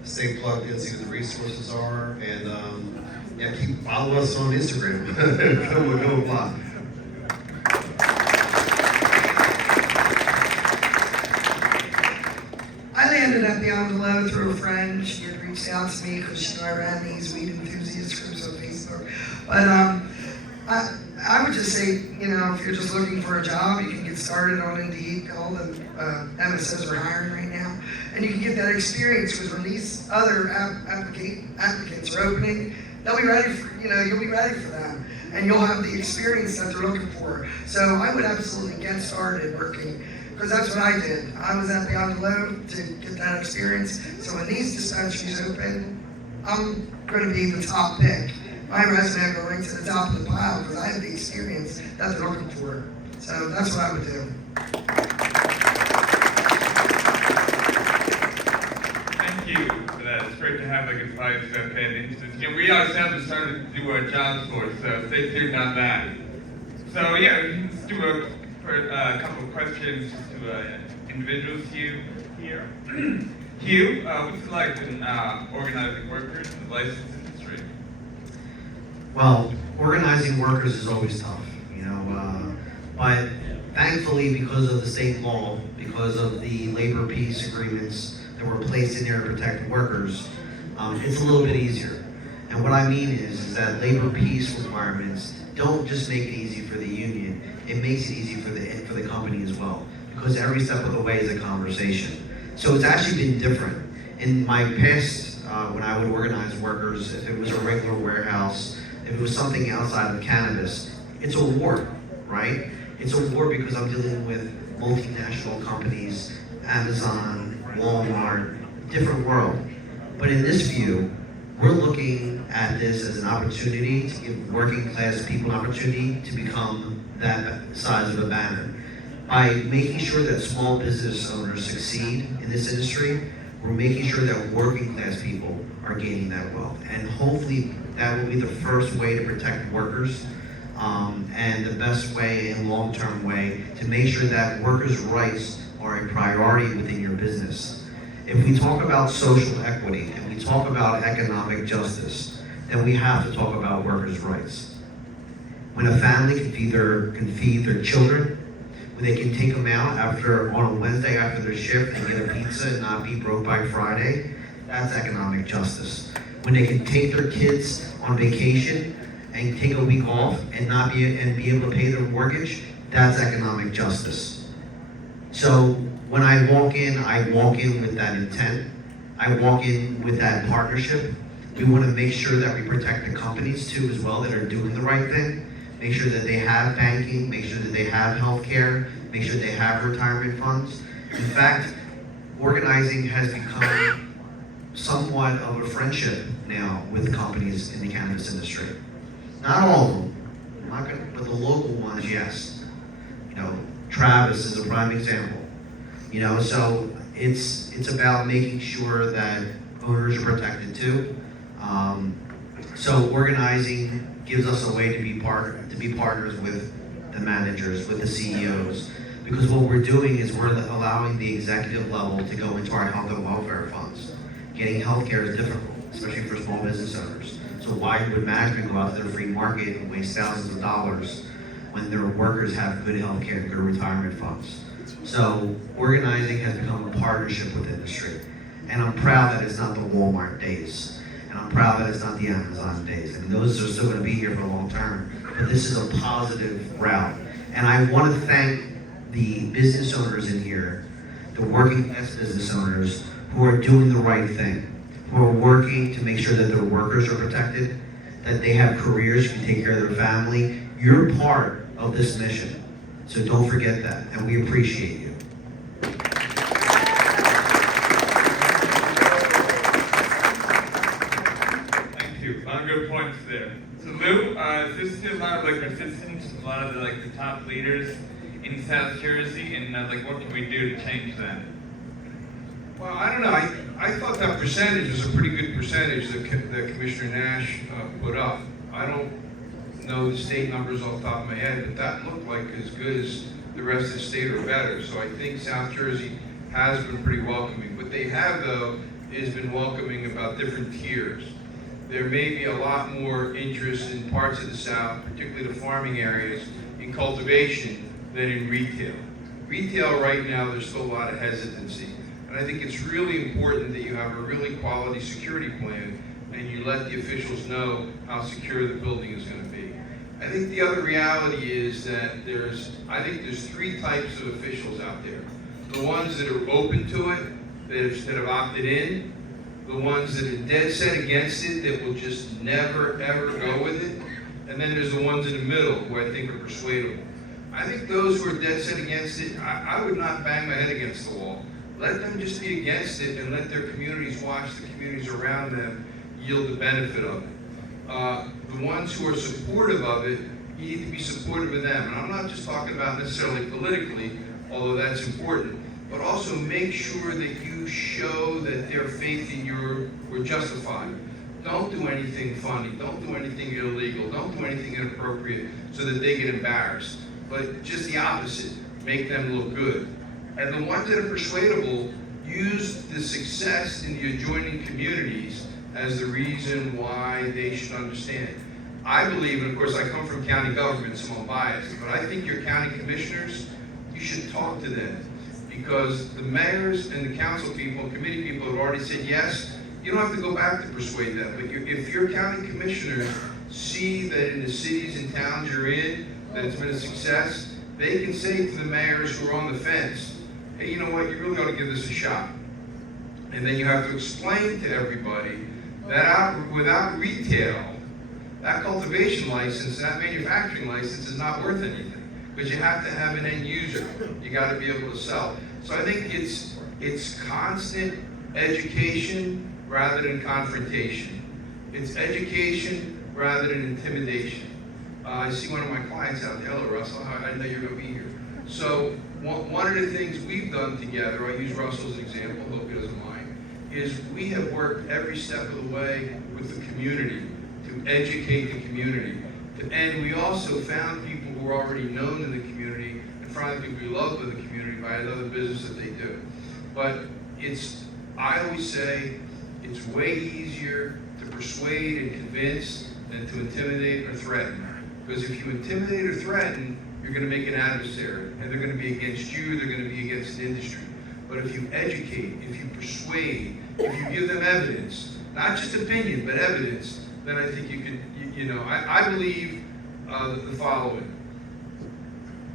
Stay plugged in, see what the resources are, and follow us on Instagram. Go apply. I landed at Beyond the Low through a friend. She had reached out to me because she knew I ran these weed enthusiast groups on Facebook. But I would just say, if you're just looking for a job, you can get started on Indeed. All the MSOs are hiring right now. And you can get that experience, because when these other applicants are opening, they'll be ready for, you'll be ready for them. And you'll have the experience that they're looking for. So I would absolutely get started working, because that's what I did. I was at Beyond the Low to get that experience. So when these dispensaries open, I'm going to be the top pick. My resume will rank to the top of the pile because I have the experience that they're looking for. So that's what I would do. Thank you for that. It's great to have like a 5-step head into this. We ourselves have started to do our jobs for us, so stay tuned on that. So yeah, let's do a couple of questions to individuals. Hugh here. Hugh, what's it like in organizing workers in the license industry? Well, organizing workers is always tough, but thankfully, because of the state law, because of the labor peace agreements that were placed in there to protect workers, it's a little bit easier. And what I mean is that labor peace requirements don't just make it easy for the union, it makes it easy for the company as well, because every step of the way is a conversation. So it's actually been different. In my past, when I would organize workers, if it was a regular warehouse, if it was something outside of cannabis, it's a war, right? It's a war because I'm dealing with multinational companies, Amazon, Walmart, different world. But in this view, we're looking at this as an opportunity to give working class people an opportunity to become that size of a banner. By making sure that small business owners succeed in this industry, we're making sure that working class people are gaining that wealth. And hopefully that will be the first way to protect workers, and the best way and long-term way to make sure that workers' rights are a priority within your business. If we talk about social equity and we talk about economic justice, then we have to talk about workers' rights. When a family can feed their children, when they can take them out on a Wednesday after their shift and get a pizza and not be broke by Friday, that's economic justice. When they can take their kids on vacation and take a week off and be able to pay their mortgage, that's economic justice. So when I walk in with that intent. I walk in with that partnership. We want to make sure that we protect the companies too as well that are doing the right thing. Make sure that they have banking, make sure that they have healthcare, make sure they have retirement funds. In fact, organizing has become somewhat of a friendship now with companies in the cannabis industry. Not all of them, but the local ones, yes. You know, Travis is a prime example. You know, so it's about making sure that owners are protected too. So organizing gives us a way to be partners with the managers, with the CEOs, because what we're doing is we're allowing the executive level to go into our health and welfare funds. Getting healthcare is difficult, especially for small business owners. So why would management go out to the free market and waste thousands of dollars when their workers have good healthcare and good retirement funds? So organizing has become a partnership with industry. And I'm proud that it's not the Walmart days. And I'm proud that it's not the Amazon days. I mean, those are still going to be here for a long term. But this is a positive route. And I want to thank the business owners in here, the working class business owners who are doing the right thing, who are working to make sure that their workers are protected, that they have careers, can take care of their family. You're part of this mission. So don't forget that, and we appreciate you. Thank you. A lot of good points there. So Lou, this is a lot of resistance, a lot of the top leaders in South Jersey, and what can we do to change that? Well, I don't know. I thought that percentage was a pretty good percentage that Commissioner Nash put up. I don't know the state numbers off the top of my head, but that looked like as good as the rest of the state or better. So I think South Jersey has been pretty welcoming. What they have, though, is been welcoming about different tiers. There may be a lot more interest in parts of the South, particularly the farming areas, in cultivation than in retail. Retail right now, there's still a lot of hesitancy. And I think it's really important that you have a really quality security plan and you let the officials know how secure the building is going to be. I think the other reality is that there's three types of officials out there. The ones that are open to it, that have opted in, the ones that are dead set against it, that will just never ever go with it, and then there's the ones in the middle who I think are persuadable. I think those who are dead set against it, I would not bang my head against the wall. Let them just be against it and let their communities watch the communities around them yield the benefit of it. The ones who are supportive of it, you need to be supportive of them. And I'm not just talking about necessarily politically, although that's important, but also make sure that you show that their faith in you were justified. Don't do anything funny, don't do anything illegal, don't do anything inappropriate so that they get embarrassed. But just the opposite, make them look good. And the ones that are persuadable, use the success in the adjoining communities as the reason why they should understand. I believe, and of course I come from county government, so I'm biased, but I think your county commissioners, you should talk to them. Because the mayors and the council people and committee people have already said yes. You don't have to go back to persuade them, but if your county commissioners see that in the cities and towns you're in, that it's been a success, they can say to the mayors who are on the fence, hey, you know what, you really ought to give this a shot. And then you have to explain to everybody that without retail, that cultivation license, that manufacturing license is not worth anything. because you have to have an end user. You got to be able to sell. So I think it's constant education rather than confrontation. It's education rather than intimidation. I see one of my clients out there. Hello, Russell. I didn't know you were going to be here. So one of the things we've done together, I use Russell as an example, hope he doesn't mind, is we have worked every step of the way with the community to educate the community. And we also found people who are already known in the community and frankly we love in the community by another business that they do. But I always say, it's way easier to persuade and convince than to intimidate or threaten. Because if you intimidate or threaten, you're going to make an adversary, and they're going to be against you, they're going to be against the industry. But if you educate, if you persuade, if you give them evidence, not just opinion, but evidence, then I think you can, I believe the following.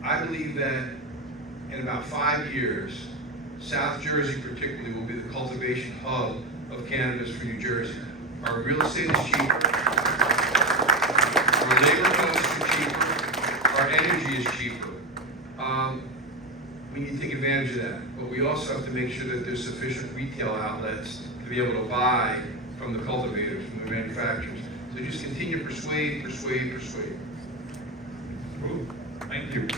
I believe that in about 5 years, South Jersey particularly will be the cultivation hub of cannabis for New Jersey. Our real estate is cheaper, our labor costs are cheaper, our energy is cheaper. We need to take advantage of that, but we also have to make sure that there's sufficient retail outlets to be able to buy from the cultivators, from the manufacturers. So just continue to persuade. Cool. Thank you.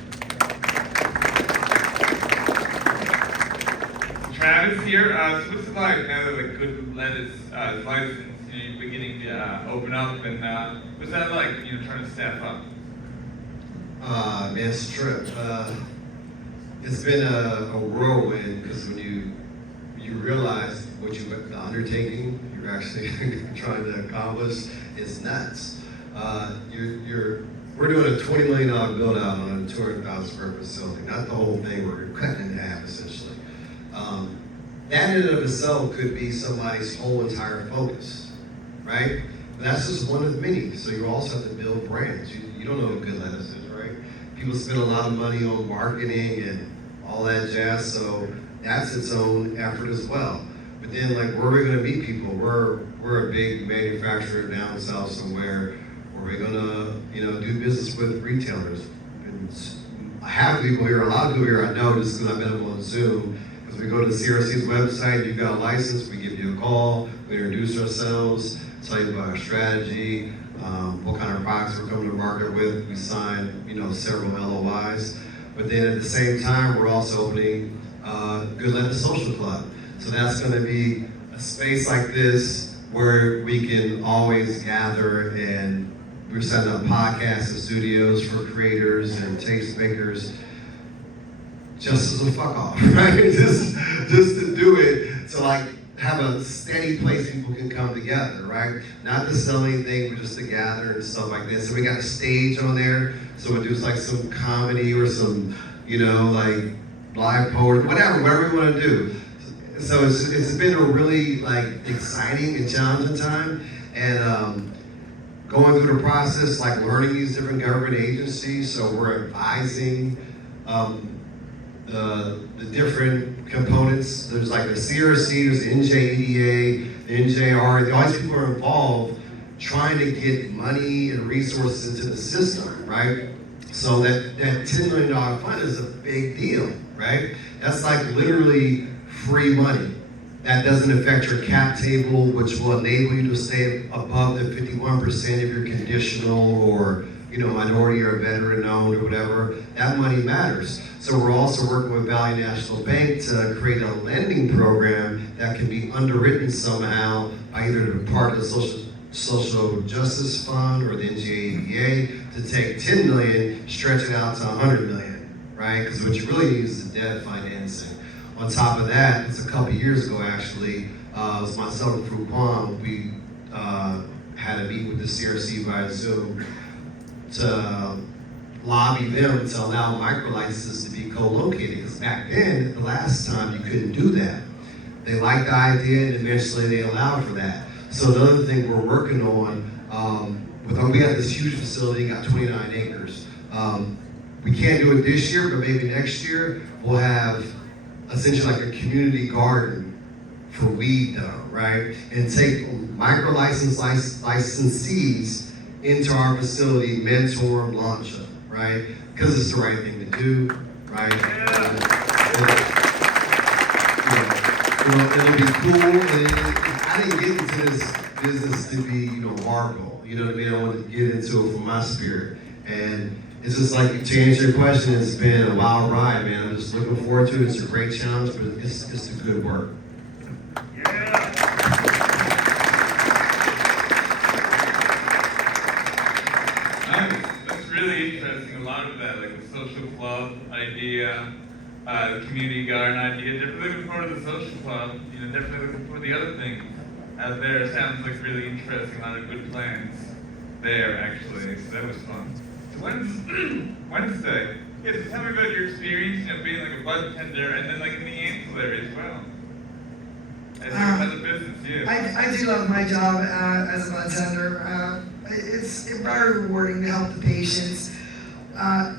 Travis here. So what's it like now that like Good Lettuce is licensed, you're beginning to open up, and what's that like, trying to staff up? Man, it's a trip. It's been a whirlwind, because when you realize what the undertaking you're actually trying to accomplish is nuts. We're doing a $20 million build out on a 200,000 square foot facility. Not the whole thing, we're cutting it in half essentially. That in and of itself could be somebody's whole entire focus, right? But that's just one of many. So you also have to build brands. You don't know what Good Lettuce is, right? People spend a lot of money on marketing and all that jazz, so that's its own effort as well. But then, like, where are we going to meet people? We're a big manufacturer down south somewhere. Where we're going to, do business with retailers. And I have people here, a lot of people here I know just because I met them on Zoom. Because we go to the CRC's website, you've got a license, we give you a call, we introduce ourselves, tell you about our strategy, what kind of products we're coming to market with. We sign, several LOIs. But then at the same time, we're also opening Good Lettuce Social Club. So that's going to be a space like this where we can always gather, and we're setting up podcasts and studios for creators and tastemakers, just as a fuck off, right? just to do it, to like have a steady place people can come together, right? Not to sell anything, but just to gather and stuff like this. So we got a stage on there, so we do like some comedy or some, like live poetry, whatever we want to do. So it's been a really like exciting and challenging time, and going through the process, like learning these different government agencies. So we're advising the different components. There's like the CRC, there's the NJEDA, the NJR, all these people are involved trying to get money and resources into the system, right? So that $10 million fund is a big deal, right? That's like literally free money. That doesn't affect your cap table, which will enable you to stay above the 51% if you're conditional or minority or veteran owned or whatever. That money matters. So we're also working with Valley National Bank to create a lending program that can be underwritten somehow by either the part of the Social Justice Fund or the NJABA to take $10 million, stretch it out to $100 million, right? Because what you really need is the debt financing. On top of that, it's a couple years ago actually, it was myself and Fru Kwan, we had a meeting with the CRC via Zoom to lobby them to allow micro-licenses to be co-located. Because back then, the last time, you couldn't do that. They liked the idea, and eventually they allowed for that. So the other thing we're working on, we got this huge facility, got 29 acres. We can't do it this year, but maybe next year, we'll have essentially like a community garden for weed though, right? And take micro-licensees into our facility, mentor them, launch them, right? Because it's the right thing to do, right? It'll be cool, and I didn't get into this business to be, marketable, you know what I mean? I wanted to get into it from my spirit, and it's just like, to answer your question, it's been a wild ride, man. I'm just looking forward to it. It's a great challenge, but it's a good work. That's really interesting. A lot of that, like the social club idea, the community garden idea, definitely looking forward to the social club, definitely looking forward to the other things out there. It sounds like really interesting, a lot of good plans there, actually, so that was fun. So Wednesday, yeah, so tell me about your experience, being like a bud tender, and then like in the ancillary as well. As a business, yeah. I do love my job as a bud tender. It's very rewarding to help the patients.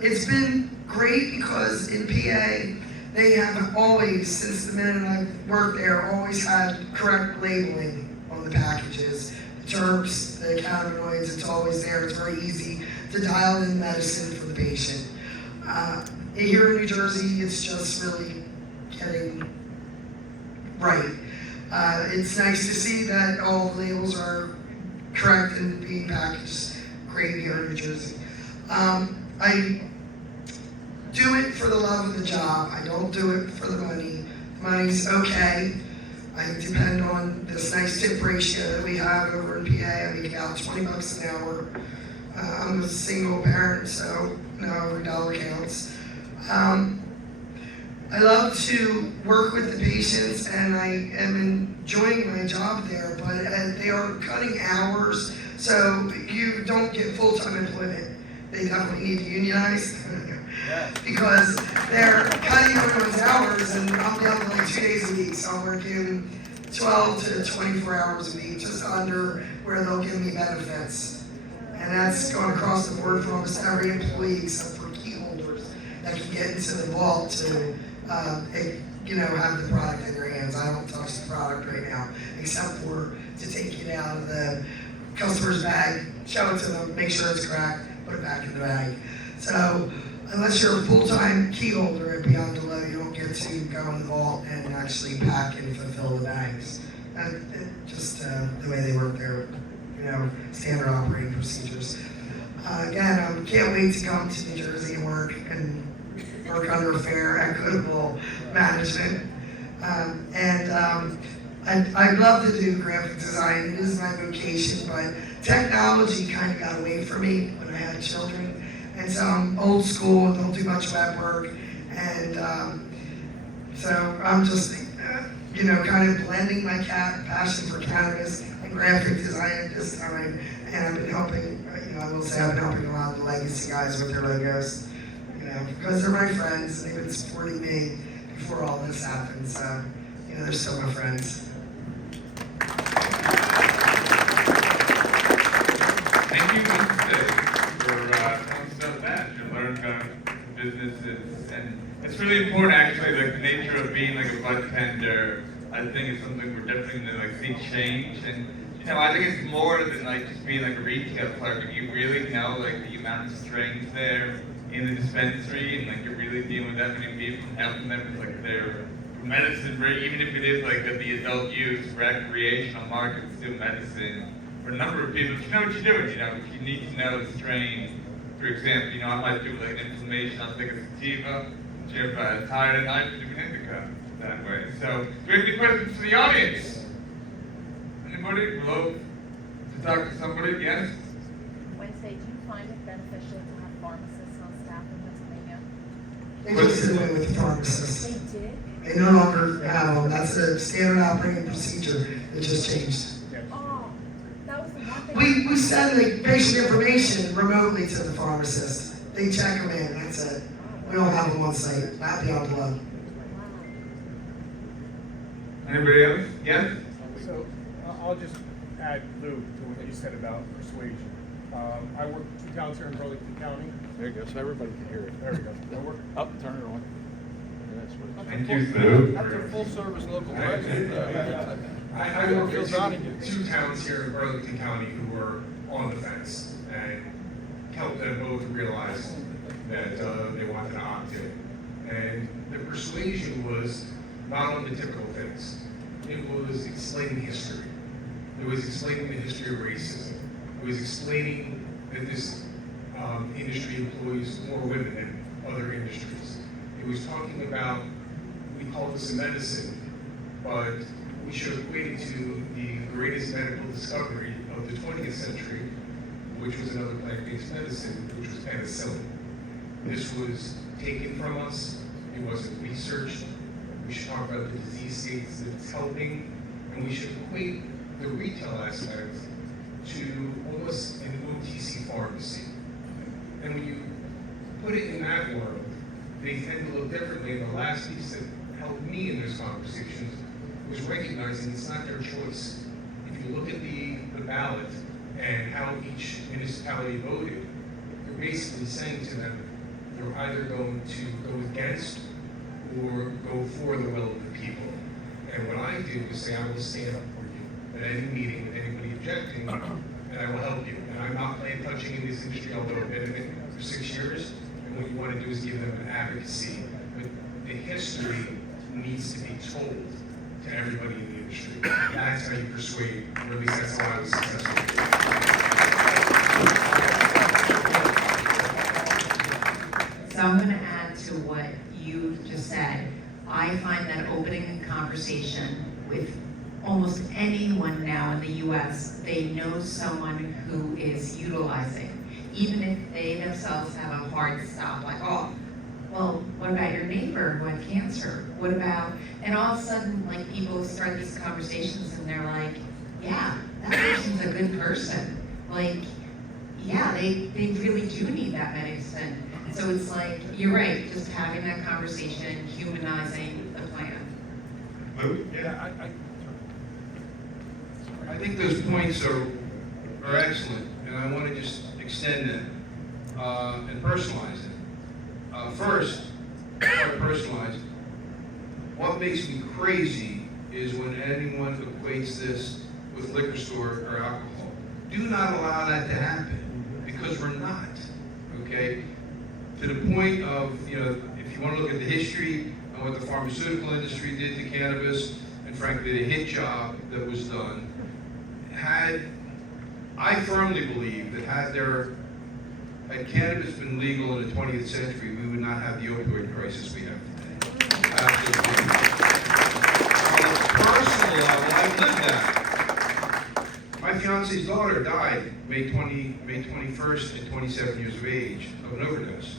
It's been great because in PA, they have always, since the minute I've worked there, always had correct labeling on the packages. The terps, the cannabinoids, it's always there. It's very easy to dial in medicine for the patient. Here in New Jersey, it's just really getting right. It's nice to see that all the labels are correct and being packaged great here in New Jersey. I do it for the love of the job. I don't do it for the money. The money's okay. I depend on this nice tip ratio that we have over in PA. I make out $20 an hour. I'm a single parent, so every dollar counts. I love to work with the patients, and I am enjoying my job there, but they are cutting hours, so you don't get full-time employment. They definitely need to unionize because they're cutting everyone's hours, and I'm down to like 2 days a week, so I'm working 12 to 24 hours a week, just under where they'll give me benefits. And that's going across the board for almost every employee except for key holders that can get into the vault to have the product in their hands. I don't touch the product right now, except for to take it out of the customer's bag, show it to them, make sure it's correct, put it back in the bag. So unless you're a full-time key holder at Beyond the Low, you don't get to go in the vault and actually pack and fulfill the bags. Just the way they work there, standard operating procedures. Again, I can't wait to come to New Jersey and work under fair, equitable management. I'd love to do graphic design. It is my vocation, but technology kind of got away from me when I had children. And so I'm old school and don't do much web work. And so I'm just, kind of blending my passion for cannabis and graphic design at this time. And I've been helping, I will say I've been helping a lot of the legacy guys with their logos. Because they're my friends, and they've been supporting me before all this happened, so, they're still my friends. Thank you, Wednesday, for telling us about that. You learn about businesses, and it's really important, actually, like the nature of being like a bud tender. I think it's something we're definitely going to see change, and I think it's more than like just being like a retail clerk. If you really know like the amount of strains there in the dispensary, and like you're really dealing with that many people and helping them with like their medicine, even if it is like the adult use, recreational market, still medicine. For a number of people, you know what you're doing. If you need to know the strain, for example, I might do like inflammation. I'll take a sativa. If you have tired, I do an indica that way. So, do we have any questions for the audience? Anybody? We'd love to talk to somebody. Yes. Wednesday, do you find it beneficial to have pharmacists on staff in Pennsylvania? They just did away with the pharmacists. They did? They no longer have them. That's a standard operating procedure that just changed. Oh, that was the one thing. We send the patient information remotely to the pharmacist. They check them in, that's it. We don't have them on site, not Beyond the Low. Anybody else? Yes. So I'll just add, Lou, to what you said about persuasion. I work 2 towns here in Burlington County. There you go, so everybody can hear it. There we go. I work Up, turn it on. That's what Thank you, Lou. That's a full-service local president. I work with 2 towns here in Burlington County who were on the fence. And helped them both realize that they wanted to opt in. And the persuasion was not on the typical things. It was explaining history. It was explaining the history of racism. It was explaining that this industry employs more women than other industries. It was talking about, we call this a medicine, but we should equate it to the greatest medical discovery of the 20th century, which was another plant-based medicine, which was penicillin. This was taken from us. It wasn't researched. We should talk about the disease states that it's helping, and we should equate the retail aspect to almost an OTC pharmacy. And when you put it in that world, they tend to look differently. And the last piece that helped me in those conversations was recognizing it's not their choice. If you look at the ballot and how each municipality voted, you're basically saying to them, they're either going to go against or go for the will of the people. And what I do is say, I will stand up for you at any meeting with anybody objecting, and I will help you. And I'm not playing touching in this industry, although I've been in it for 6 years. And what you want to do is give them an advocacy. But the history needs to be told to everybody in the industry. That's how you persuade, or at least that's how I was successful. So I'm going to add to what you just said. I find that opening a conversation with almost anyone now in the U.S., they know someone who is utilizing, even if they themselves have a hard stop, like, oh, well, what about your neighbor who had cancer? What about, and all of a sudden, like, people start these conversations and they're like, yeah, that person's a good person. Like, yeah, they really do need that medicine. So it's like, you're right, just having that conversation, humanizing the plan. Yeah, I think those points are excellent, and I want to just extend them and personalize it. First, before I personalize, what makes me crazy is when anyone equates this with liquor store or alcohol. Do not allow that to happen, because we're not, okay? To the point of, you know, if you want to look at the history and what the pharmaceutical industry did to cannabis, and frankly the hit job that was done, I firmly believe that had cannabis been legal in the 20th century, we would not have the opioid crisis we have today. Absolutely. On a personal level, I've lived that. My fiance's daughter died May 21st at 27 years of age of an overdose.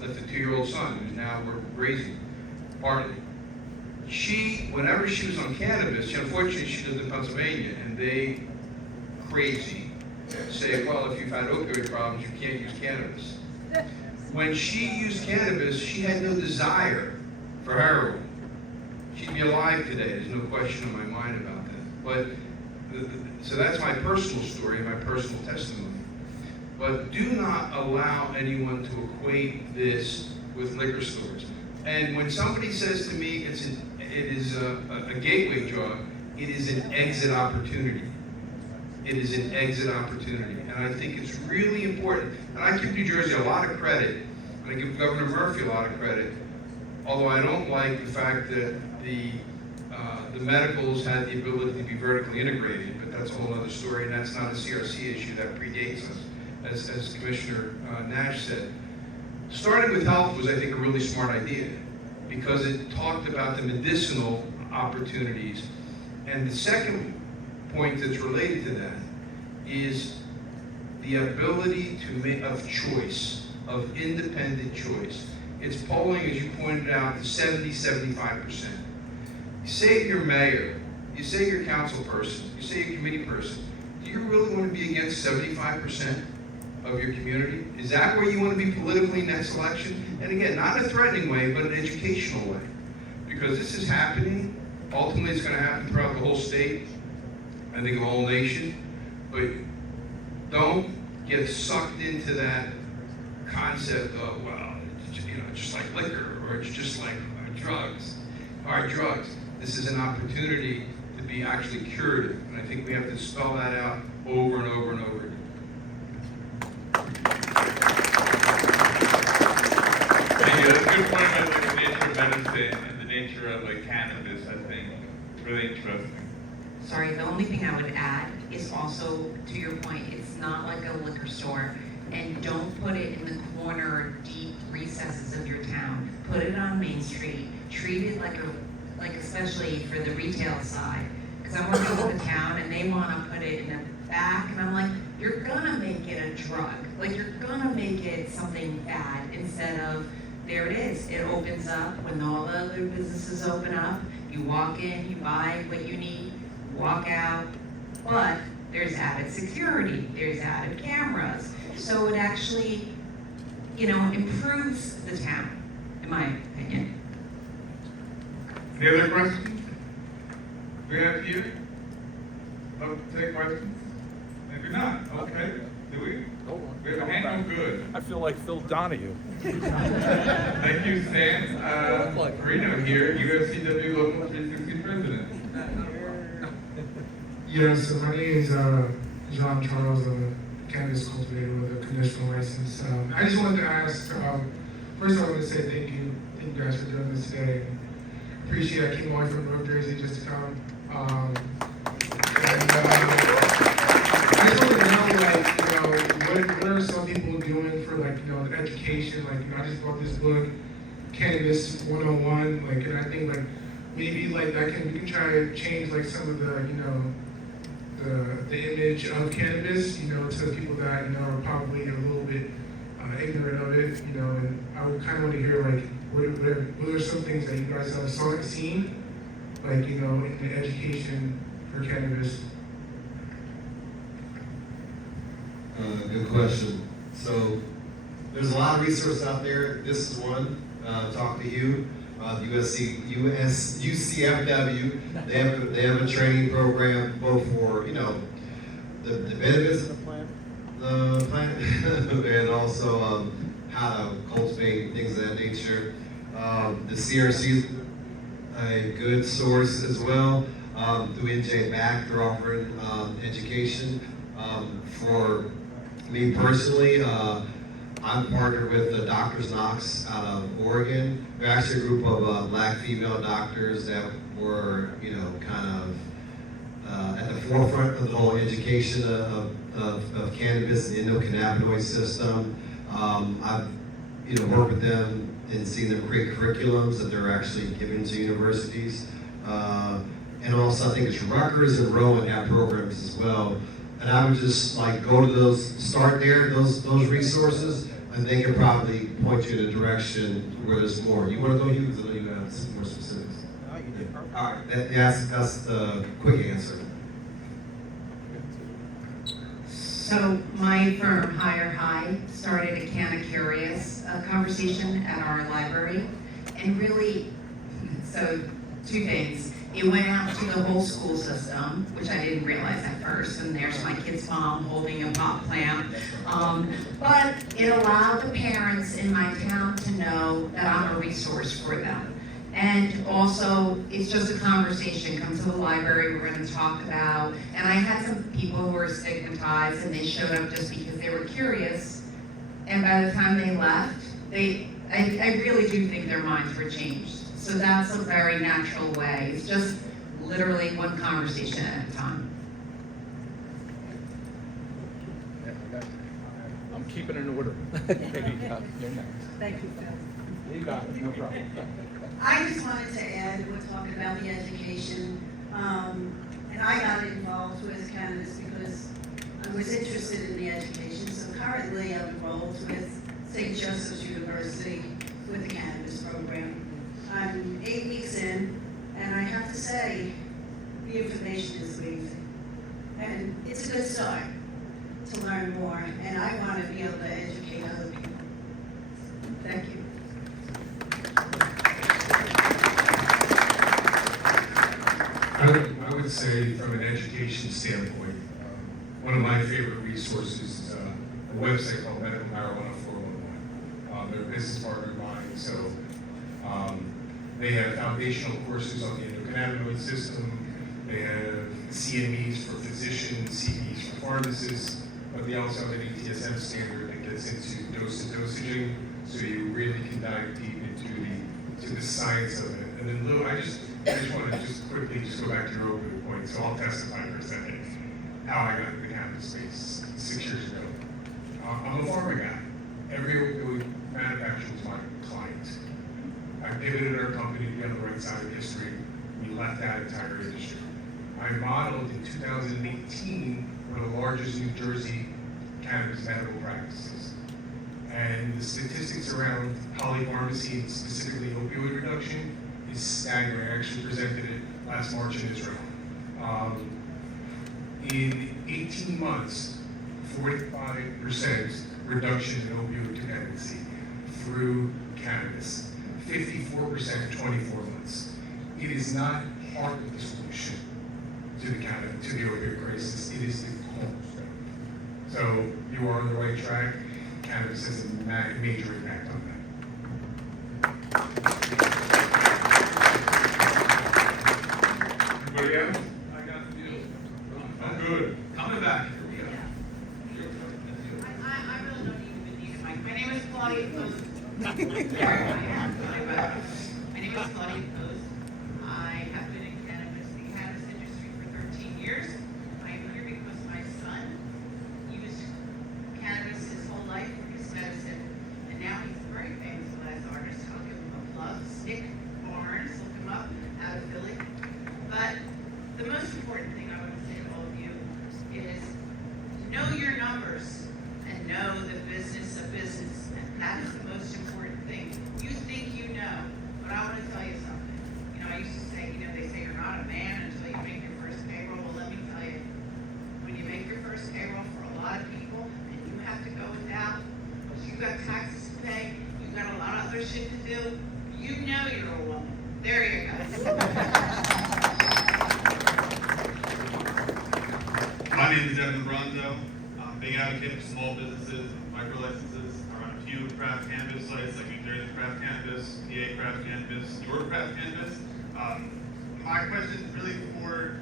Left a 2-year-old son who's now we're raising, partly. Whenever she was on cannabis, unfortunately she lived in Pennsylvania, and they, crazy, say, well, if you've had opioid problems, you can't use cannabis. When she used cannabis, she had no desire for heroin. She'd be alive today, there's no question in my mind about that. But, so that's my personal story, my personal testimony. But do not allow anyone to equate this with liquor stores. And when somebody says to me it is a gateway drug, it is an exit opportunity. It is an exit opportunity. And I think it's really important. And I give New Jersey a lot of credit, and I give Governor Murphy a lot of credit, although I don't like the fact that the medicals had the ability to be vertically integrated, but that's a whole other story, and that's not a CRC issue, that predates us, as Commissioner Nash said. Starting with health was, I think, a really smart idea, because it talked about the medicinal opportunities. And the second point that's related to that is the ability of choice, of independent choice. It's polling, as you pointed out, to 70-75%. You say you're mayor, you say you're council person, you say you're committee person, do you really want to be against 75% of your community? Is that where you want to be politically next election? And again, not in a threatening way, but an educational way. Because this is happening. Ultimately, it's going to happen throughout the whole state, I think the whole nation. But don't get sucked into that concept of, well, it's just like liquor, or it's just like drugs, hard drugs. This is an opportunity to be actually curative. And I think we have to spell that out over and over and over again. benefit and the nature of like cannabis, I think, is really interesting. Sorry, the only thing I would add is also, to your point, it's not like a liquor store. And don't put it in the corner or deep recesses of your town. Put it on Main Street. Treat it like especially for the retail side. Because I work with the town and they want to put it in the back, and I'm like, you're gonna make it a drug. Like, you're gonna make it something bad instead of, there it is. It opens up when all the other businesses open up. You walk in, you buy what you need, walk out. But there's added security, there's added cameras. So it actually, improves the town, in my opinion. Any other questions? We have here? Love to take questions? Maybe not, okay. Do we? Hold on. We have a hand, oh, good. I feel like Phil Donahue. Thank you, Stan. Marino here, UFCW Local 360 President. Yes, so my name is John Charles. I'm a cannabis cultivator with a conditional license. I just wanted to ask, first of all, I want to say thank you guys for doing this today. Appreciate it. I came all the way from North Jersey just to come. And I just wanted to know, what are some people doing for the education? I just bought this book, Cannabis 101, and I think maybe we can try to change some of the image of cannabis, to people that, are probably a little bit ignorant of it, and I would kind of want to hear, what are some things that you guys have seen, in the education for cannabis? Good question. So, there's a lot of resources out there. This is one, Talk to You. UCFW, they have a training program both for, the benefits of the plant, and also how to cultivate things of that nature. The CRC is a good source as well. Through NJ Back, they're offering education. For me personally, I'm partnered with the Doctors Knox out of Oregon. They're actually a group of black female doctors that were, kind of at the forefront of the whole education of cannabis and the endocannabinoid system. I've, worked with them and seen them create curriculums that they're actually giving to universities. And also, I think it's Rutgers and Rowan have programs as well. And I would just go to those, start there, those resources, and they can probably point you in a direction where there's more. You want to go, Hugh? Because I know you have some more specifics. No, you did perfect. All right, that's the quick answer. So my firm, Higher High, started a Canna Curious conversation at our library. And really, so 2 things. It went out to the whole school system, which I didn't realize at first, and there's my kid's mom holding a pot plant. But it allowed the parents in my town to know that I'm a resource for them. And also, it's just a conversation. Come to the library, we're going to talk about, and I had some people who were stigmatized, and they showed up just because they were curious. And by the time they left, I really do think their minds were changed. So that's a very natural way. It's just literally one conversation at a time. Yeah, I'm keeping it in order. You're next. Thank you, Phil. You got it, no problem. I just wanted to add, we're talking about the education, and I got involved with cannabis because I was interested in the education. So currently I'm enrolled with St. Joseph's University with the cannabis program. I'm 8 weeks in, and I have to say, the information is amazing. And it's a good start to learn more, and I want to be able to educate other people. Thank you. I would say, from an education standpoint, one of my favorite resources is a website called Medical Marijuana 411. They're a business partner of mine, so they have foundational courses on the endocannabinoid system. They have CMEs for physicians, CPEs for pharmacists, but they also have an ATSM standard that gets into dose and dosaging, so you really can dive deep into the to the science of it. And then Lou, I just want to quickly go back to your opening point. So I'll testify for a second how I got into the cannabis space 6 years ago. I'm a pharma guy. Every opioid manufacturer was my client. I pivoted our company to be on the right side of history. We left that entire industry. I modeled in 2018 one of the largest New Jersey cannabis medical practices. And the statistics around polypharmacy and specifically opioid reduction is staggering. I actually presented it last March in Israel. In 18 months, 45% reduction in opioid dependency through cannabis, 54% in 24 months. It is not part of the solution to the opioid crisis. It is the cornerstone. So you are on the right track. Cannabis has a major impact on that. Anybody else? I got the deal. I'm good. Coming back. I really don't even need a mic. My name is Claudia Post. My name is Claudia Post. I have been in the cannabis industry for 13 years. I am here because my son used cannabis his whole life for his medicine, and now he's a very famous glass artist. I'll give him a plug. Stick Barnes, look him up, out of Philly. But the most important thing I want to say to all of you is know your numbers and know the business of business. And that is the most important thing. You think you know, but I want to tell you something. You know, I used to say, they say you're not a man until you make your first payroll. Well, let me tell you, when you make your first payroll for a lot of people and you have to go without, because you've got taxes to pay, you've got a lot of other shit to do, you know you're a woman. There you go. My name is Evan Bronzo. I'm a big advocate for small businesses, micro licenses. I run a few craft cannabis sites like New Jersey Craft Cannabis, PA Craft Cannabis, Your Craft Cannabis. My question is really for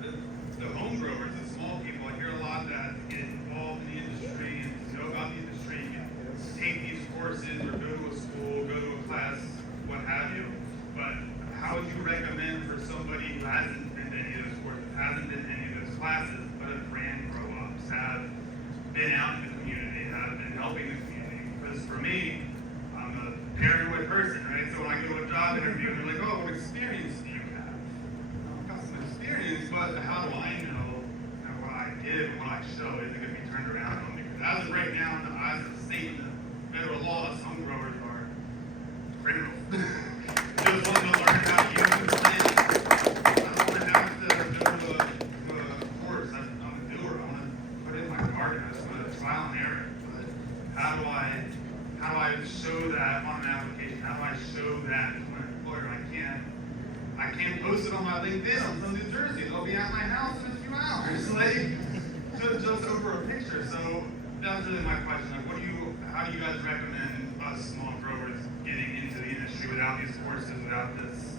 the home growers, the small people. I hear a lot that get involved in the industry and know about the industry, take these courses or go to a school, go to a class, what have you. But how would you recommend for somebody who hasn't been to any of those courses, hasn't been to any of those classes, but have ran grow-ups, have been out in the community, have been helping the community? Because for me, I'm a paranoid person, right? So when I go to a job interview, they're like, oh, what experience do you have? I've got some experience, but how do I know what I give and what I show isn't going to be turned around on me? Because as of right now, in the eyes of the state and the federal laws, some growers are criminals. Just want to learn how to use the plant. I don't want to have to go to a course. I'm a doer. I want to put in my garden. I just want to trial and error. But how do I show that on an application? How do I show that to my employer? I can't post it on my LinkedIn. I'm from New Jersey. They'll be at my house in a few hours. Like just over a picture. So that's really my question. Like, how do you guys recommend us small growers getting into the industry without these courses, without this?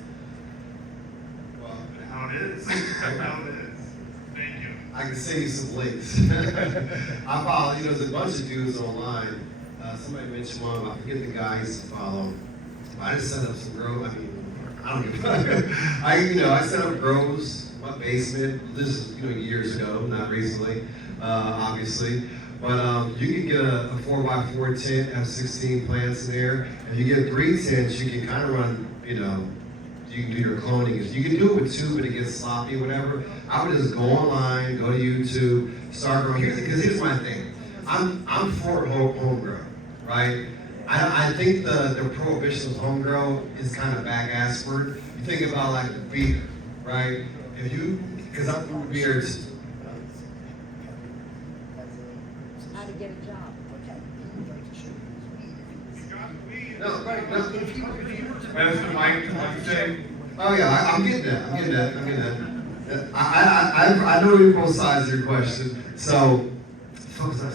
Well, How it is. How it is. Thank you. I can send you some links. I follow, there's a bunch of dudes online. Somebody mentioned one, I forget the guy I used to follow. I just set up some I don't give a fuck. I set up grows, my basement. This is, years ago, not recently, obviously. But you can get a 4x4 tent, have 16 plants in there. If you get 3 tents, you can kind of run, you can do your cloning. You can do it with 2, but it gets sloppy, whatever. I would just go online, go to YouTube, start growing. Because here's my thing. I'm for home grow, right? I think the prohibition of home grow is kind of back-ass word. You think about like the beer, right? Because I'm from beer. How to get a job. No. That's the mic say. Oh yeah, I'm getting that. I know both sides of your question. So, what was I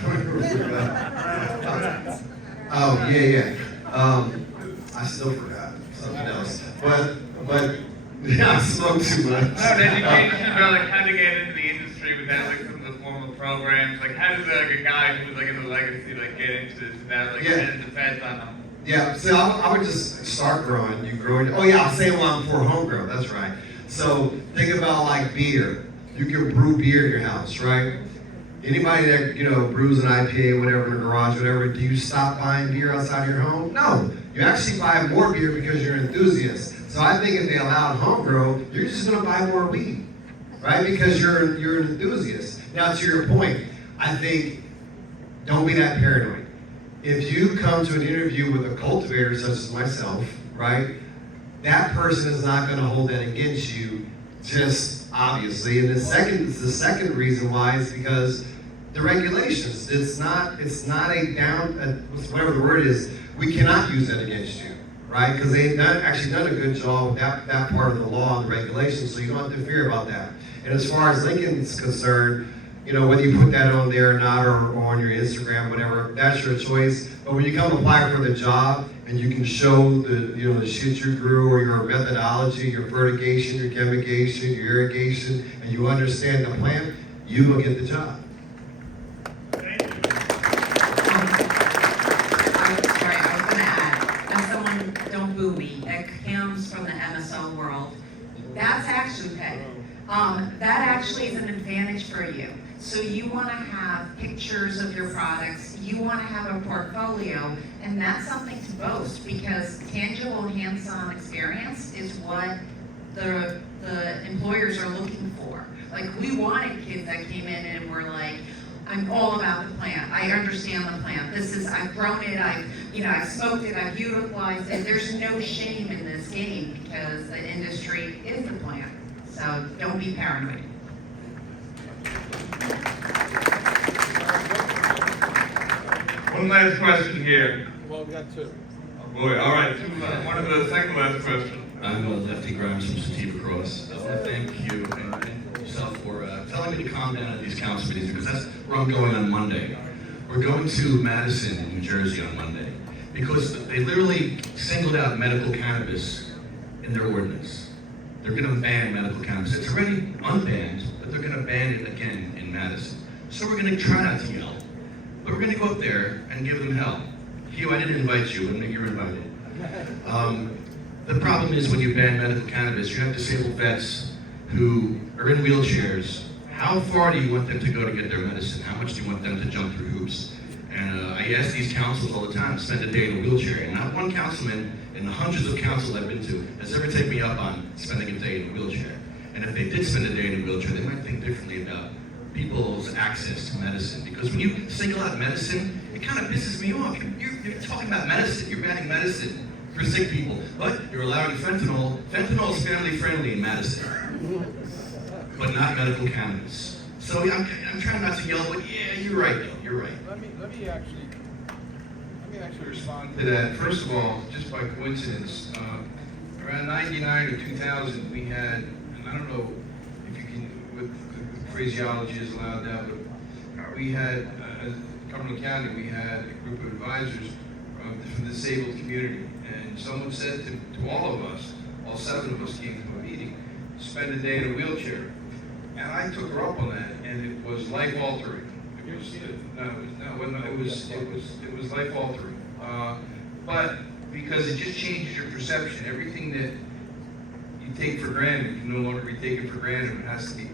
talking about? Oh yeah. I still forgot something else. But yeah, I smoked too much. Education about like how to get into the industry without like some of the formal programs. Like how does like a guy who's like in the legacy like get into that? Like Yeah. and it depends on them. Yeah, so I would just start growing. You growing. Oh yeah, I'm saying I'm for homegrown. That's right. So think about like beer. You can brew beer in your house, right? Anybody that brews an IPA, whatever in the garage, whatever. Do you stop buying beer outside your home? No. You actually buy more beer because you're an enthusiast. So I think if they allowed home grow, you're just gonna buy more weed, right? Because you're an enthusiast. Now to your point, I think don't be that paranoid. If you come to an interview with a cultivator such as myself, right, that person is not going to hold that against you, just obviously. And the second reason why is because the regulations. It's not a whatever the word is. We cannot use that against you, right? Because they've actually done a good job with that part of the law and the regulations, so you don't have to fear about that. And as far as Lincoln's concerned, whether you put that on there or not, or on your Instagram, whatever, that's your choice. But when you come apply for the job and you can show the shit you grew or your methodology, your fertigation, your chemigation, your irrigation, and you understand the plant, you will get the job. Sorry, I was gonna add, as someone, don't boo me, that comes from the MSO world, that's action pay. That actually is an advantage for you. So you want to have pictures of your products, you want to have a portfolio, and that's something to boast because tangible hands-on experience is what the employers are looking for. Like we wanted kids that came in and were like, I'm all about the plant. I understand the plant. I've grown it, I've smoked it, I've utilized it. There's no shame in this game because the industry is the plant. So don't be paranoid. One last question here. Well, we got two. Oh boy, all right, one of the second last question. I'm Lefty Grimes from Sativa Cross. I want to thank you and yourself for telling me to calm down at these council meetings because that's where I'm going on Monday. We're going to Madison, New Jersey on Monday because they literally singled out medical cannabis in their ordinance. They're going to ban medical cannabis. It's already unbanned, but they're going to ban it again in Madison. So we're going to try not to yell, but we're going to go up there and give them hell. Hugh, I didn't invite you, but you're invited. The problem is when you ban medical cannabis, you have disabled vets who are in wheelchairs. How far do you want them to go to get their medicine? How much do you want them to jump through hoops? And I ask these councils all the time to spend a day in a wheelchair, and not one councilman in the hundreds of councils I've been to has ever taken me up on spending a day in a wheelchair. And if they did spend a day in a wheelchair, they might think differently about people's access to medicine. Because when you single out medicine, it kind of pisses me off. You're talking about medicine, you're banning medicine for sick people, but you're allowing fentanyl. Fentanyl is family friendly in Madison, but not medical cannabis. So I'm trying not to yell, but yeah, you're right though, you're right. Let me actually respond to that. First of all, just by coincidence, around 99 or 2000, we had, and I don't know if you can, with phraseology is allowed now, but we had, Cumberland County, we had a group of advisors from the disabled community, and someone said to all of us, all 7 of us came to a meeting, spend a day in a wheelchair. And I took her up on that, and it was life-altering. It was life-altering. But because it just changes your perception, everything that you take for granted can no longer be taken for granted. It has to be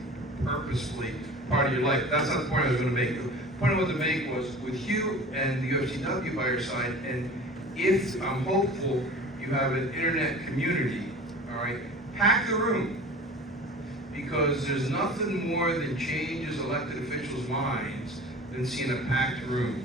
purposefully part of your life. That's not the point I was going to make. The point I wanted to make was with Hugh and the UFCW by your side, and if I'm hopeful you have an internet community, all right, pack the room. Because there's nothing more that changes elected officials' minds than seeing a packed room.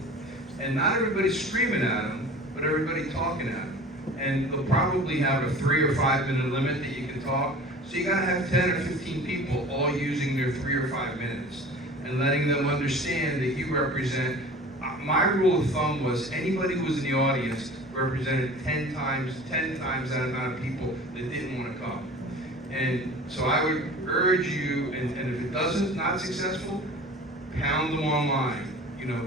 And not everybody's screaming at them, but everybody talking at them. And they'll probably have a 3 or 5 minute limit that you can talk. So you gotta have 10 or 15 people all using their 3 or 5 minutes and letting them understand that you represent, my rule of thumb was anybody who was in the audience represented 10 times that amount of people that didn't wanna come. And so I would urge you, and if it doesn't, not successful, pound them online.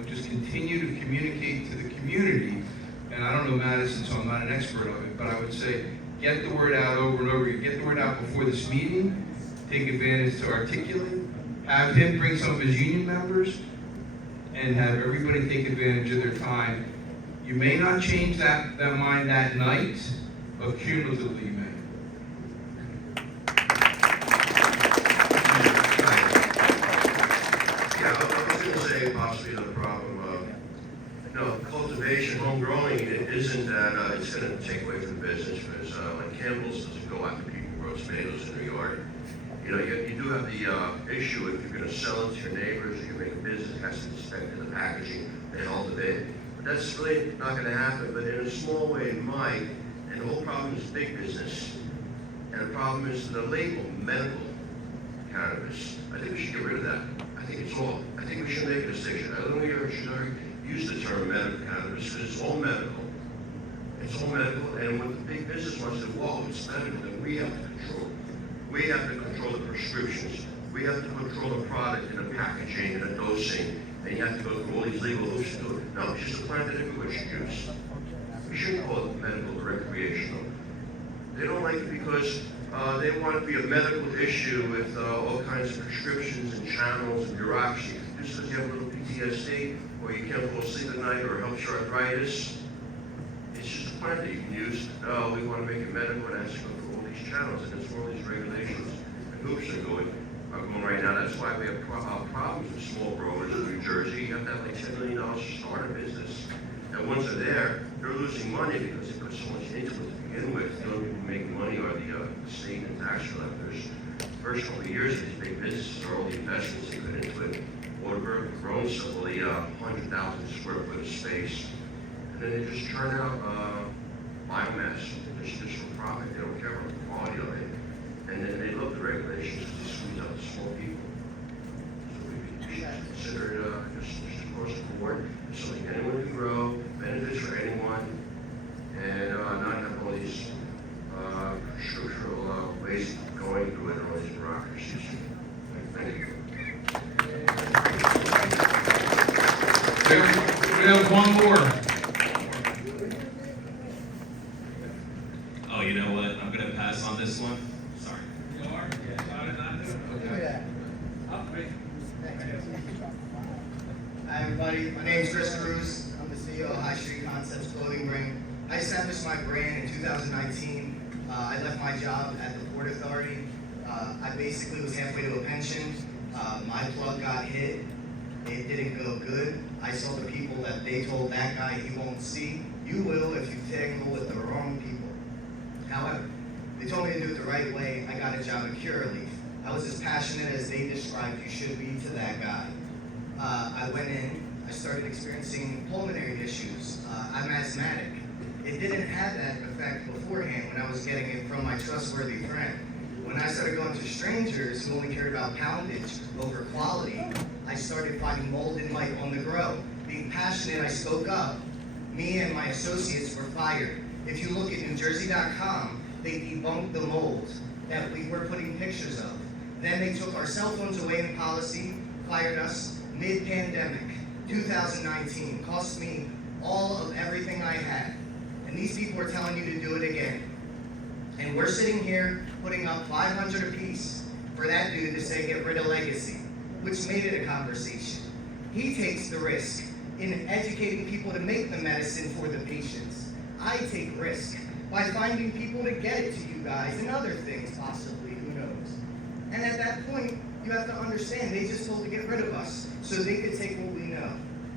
Just continue to communicate to the community. And I don't know Madison, so I'm not an expert of it, but I would say, get the word out over and over again. Get the word out before this meeting. Take advantage to articulate. Have him bring some of his union members, and have everybody take advantage of their time. You may not change that mind that night, but cumulatively you may. Yeah, I was gonna say possibly the problem of, cultivation, home growing, it isn't that, it's gonna take away from the business, because, like Campbell's doesn't go after people who grow tomatoes in their yard. You do have the issue if you're gonna sell it to your neighbors, or you make a business, it has to inspect the packaging and all the bid. But that's really not gonna happen, but in a small way it might, and the whole problem is big business. And the problem is the label, medical cannabis. I think we should get rid of that. I think we should make a distinction. I don't think we should use the term medical cannabis, because it's all medical. It's all medical, and what the big business wants to do, whoa, it's medical, then we have to control. We have to control the prescriptions. We have to control the product and the packaging and the dosing, and you have to go through all these legal hoops to do it. No, it's just a plant that everyone should use. We shouldn't call it medical or recreational. They don't like it because they want it to be a medical issue with all kinds of prescriptions and channels and bureaucracy. Just because you have a little PTSD, or you can't fall asleep at night, or it helps your arthritis, it's just a plant that you can use. No, we want to make it medical, and it has to go through all these channels, and it's all these regulations and hoops are going right now. That's why we have problems with small growers in New Jersey. You have to have like $10 million to start a business. And once they're there, they're losing money because they put so much into it to begin with. The only people making money are the state and tax collectors. First couple of years of these big businesses are all the investments they put into it. Waterberg have grown some of the 100,000 square foot of space. And then they just churn out biomass. Just for profit. They don't care about the quality of it. And then they love the regulations to squeeze out the small people. So we should consider it just across the board. Something anyone can grow, benefits for anyone, and not have all these structural ways of going through it and all these bureaucracies. Thank you. We have one more. Oh, you know what? I'm gonna pass on this one. Sorry. Hi everybody, my name is Chris Cruz. I'm the CEO of High Street Concepts Clothing Brand. I established my brand in 2019. I left my job at the Port Authority. I basically was halfway to a pension. My plug got hit. It didn't go good. I saw the people that they told that guy he won't see. You will if you tangle with the wrong people. However, they told me to do it the right way. I got a job at Curaleaf. I was as passionate as they described you should be to that guy. I went in, I started experiencing pulmonary issues. I'm asthmatic. It didn't have that effect beforehand when I was getting it from my trustworthy friend. When I started going to strangers who only cared about poundage over quality, I started finding mold and light on the grow. Being passionate, I spoke up. Me and my associates were fired. If you look at NewJersey.com, they debunked the mold that we were putting pictures of. Then they took our cell phones away in policy, fired us mid-pandemic, 2019. Cost me all of everything I had. And these people are telling you to do it again. And we're sitting here putting up $500 apiece for that dude to say get rid of legacy, which made it a conversation. He takes the risk in educating people to make the medicine for the patients. I take risk by finding people to get it to you guys and other things possibly, who knows. And at that point, you have to understand, they just told to get rid of us so they could take what we know.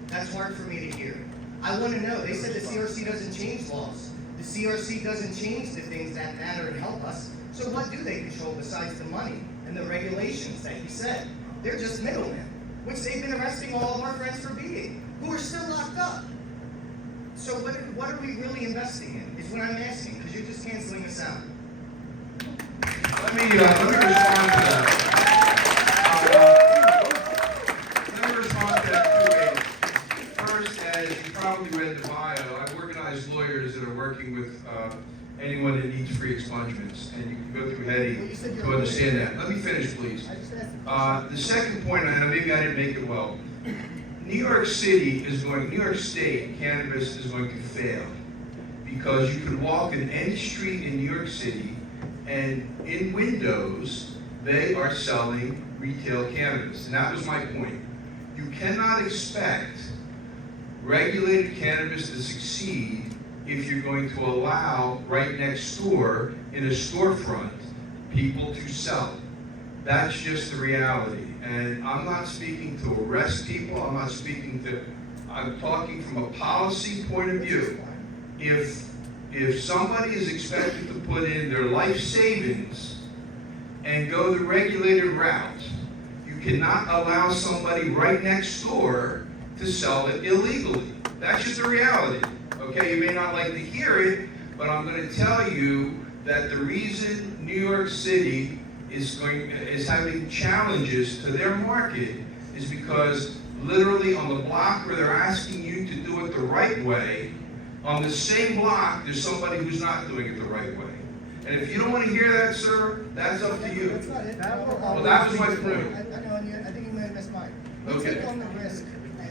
That's hard for me to hear. I want to know, they said the CRC doesn't change laws. The CRC doesn't change the things that matter and help us. So what do they control besides the money and the regulations that he said? They're just middlemen, which they've been arresting all of our friends for being, who are still locked up. So what are we really investing in, is what I'm asking, because you're just canceling us out. Let me respond to that. Let me respond to that two ways. First, as you probably read the bio, I've organized lawyers that are working with anyone that needs free expungements, and you can go through Heady to understand that. Let me finish, please. The second point, and maybe I didn't make it well. New York State, cannabis is going to fail because you can walk in any street in New York City and in windows, they are selling retail cannabis. And that was my point. You cannot expect regulated cannabis to succeed if you're going to allow right next door in a storefront people to sell. That's just the reality. And I'm not speaking to arrest people, I'm talking from a policy point of view. If somebody is expected to put in their life savings and go the regulated route, you cannot allow somebody right next door to sell it illegally. That's just the reality. Okay, you may not like to hear it, but I'm going to tell you that the reason New York City is having challenges to their market is because literally on the block where they're asking you to do it the right way, on the same block, there's somebody who's not doing it the right way. And if you don't want to hear that, sir, that's up to you. That's not it. Well, that was my point. I know, and I think you may have missed mine. We Okay. take on the risk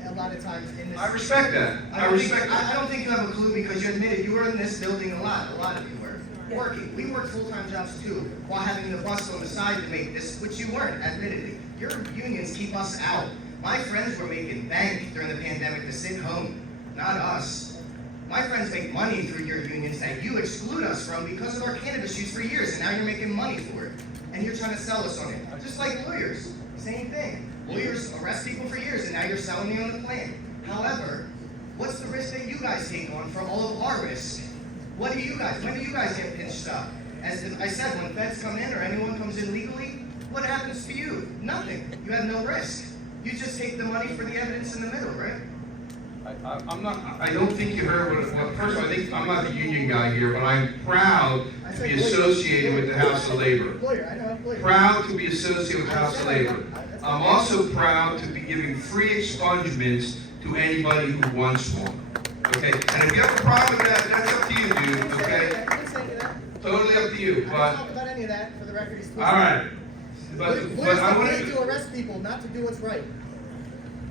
a lot of times in this. I respect that. I respect that. I don't think you have a clue because you admitted you were in this building a lot of you were. Working. We worked full-time jobs too, while having the bus on the side to make this, which you weren't, admittedly. Your unions keep us out. My friends were making bank during the pandemic to sit home, not us. My friends make money through your unions that you exclude us from because of our cannabis use for years, and now you're making money for it. And you're trying to sell us on it. Just like lawyers, same thing. Lawyers arrest people for years, and now you're selling me on the plan. However, what's the risk that you guys take on for all of our risk? When do you guys get pinched up? As I said, when feds come in or anyone comes in legally, what happens to you? Nothing. You have no risk. You just take the money for the evidence in the middle, right? I don't think you heard what first of all, I think I'm not the union guy here, but I'm proud to be associated with the House of Labor. Proud to be associated with the House of Labor. I'm also proud to be giving free expungements to anybody who wants one. Okay? And if you have a problem with that, that's up to you, dude, okay? Totally up to you, but... I don't talk about any of that, for the record. Alright. But I want to arrest people, not to do what's right.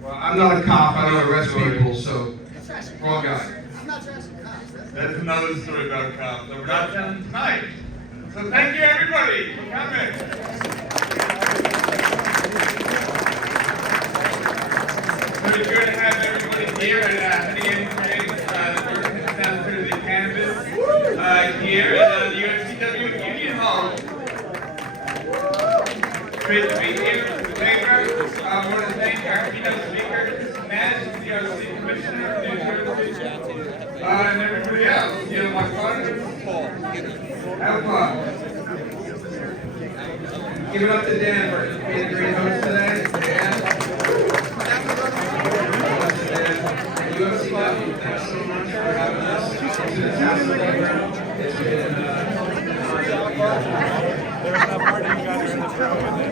Well, I'm not a cop, I don't arrest people, so... Wrong guy. I'm not trashing cops. That's another story about cops that we're not telling tonight. So thank you everybody for coming. Very good to have everybody here at Heady the Cannabis here at the UFCW Union Hall. Great to be here with the paper. I want to thank our keynote speaker, Matt, the CRC Commissioner of New Jersey, and everybody else. You know, my fun. Have fun. Give it up to Dan for being a great host today. Dan. UFCW, thanks so much for having us to the House of Labor. It's been There's that party you got here in this room, and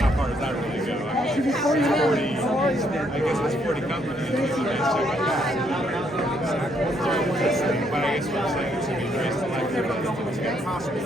how far does that really go? I mean, 40, I guess it's 40 companies. But I guess what I'm saying is to be raised to like it's impossible.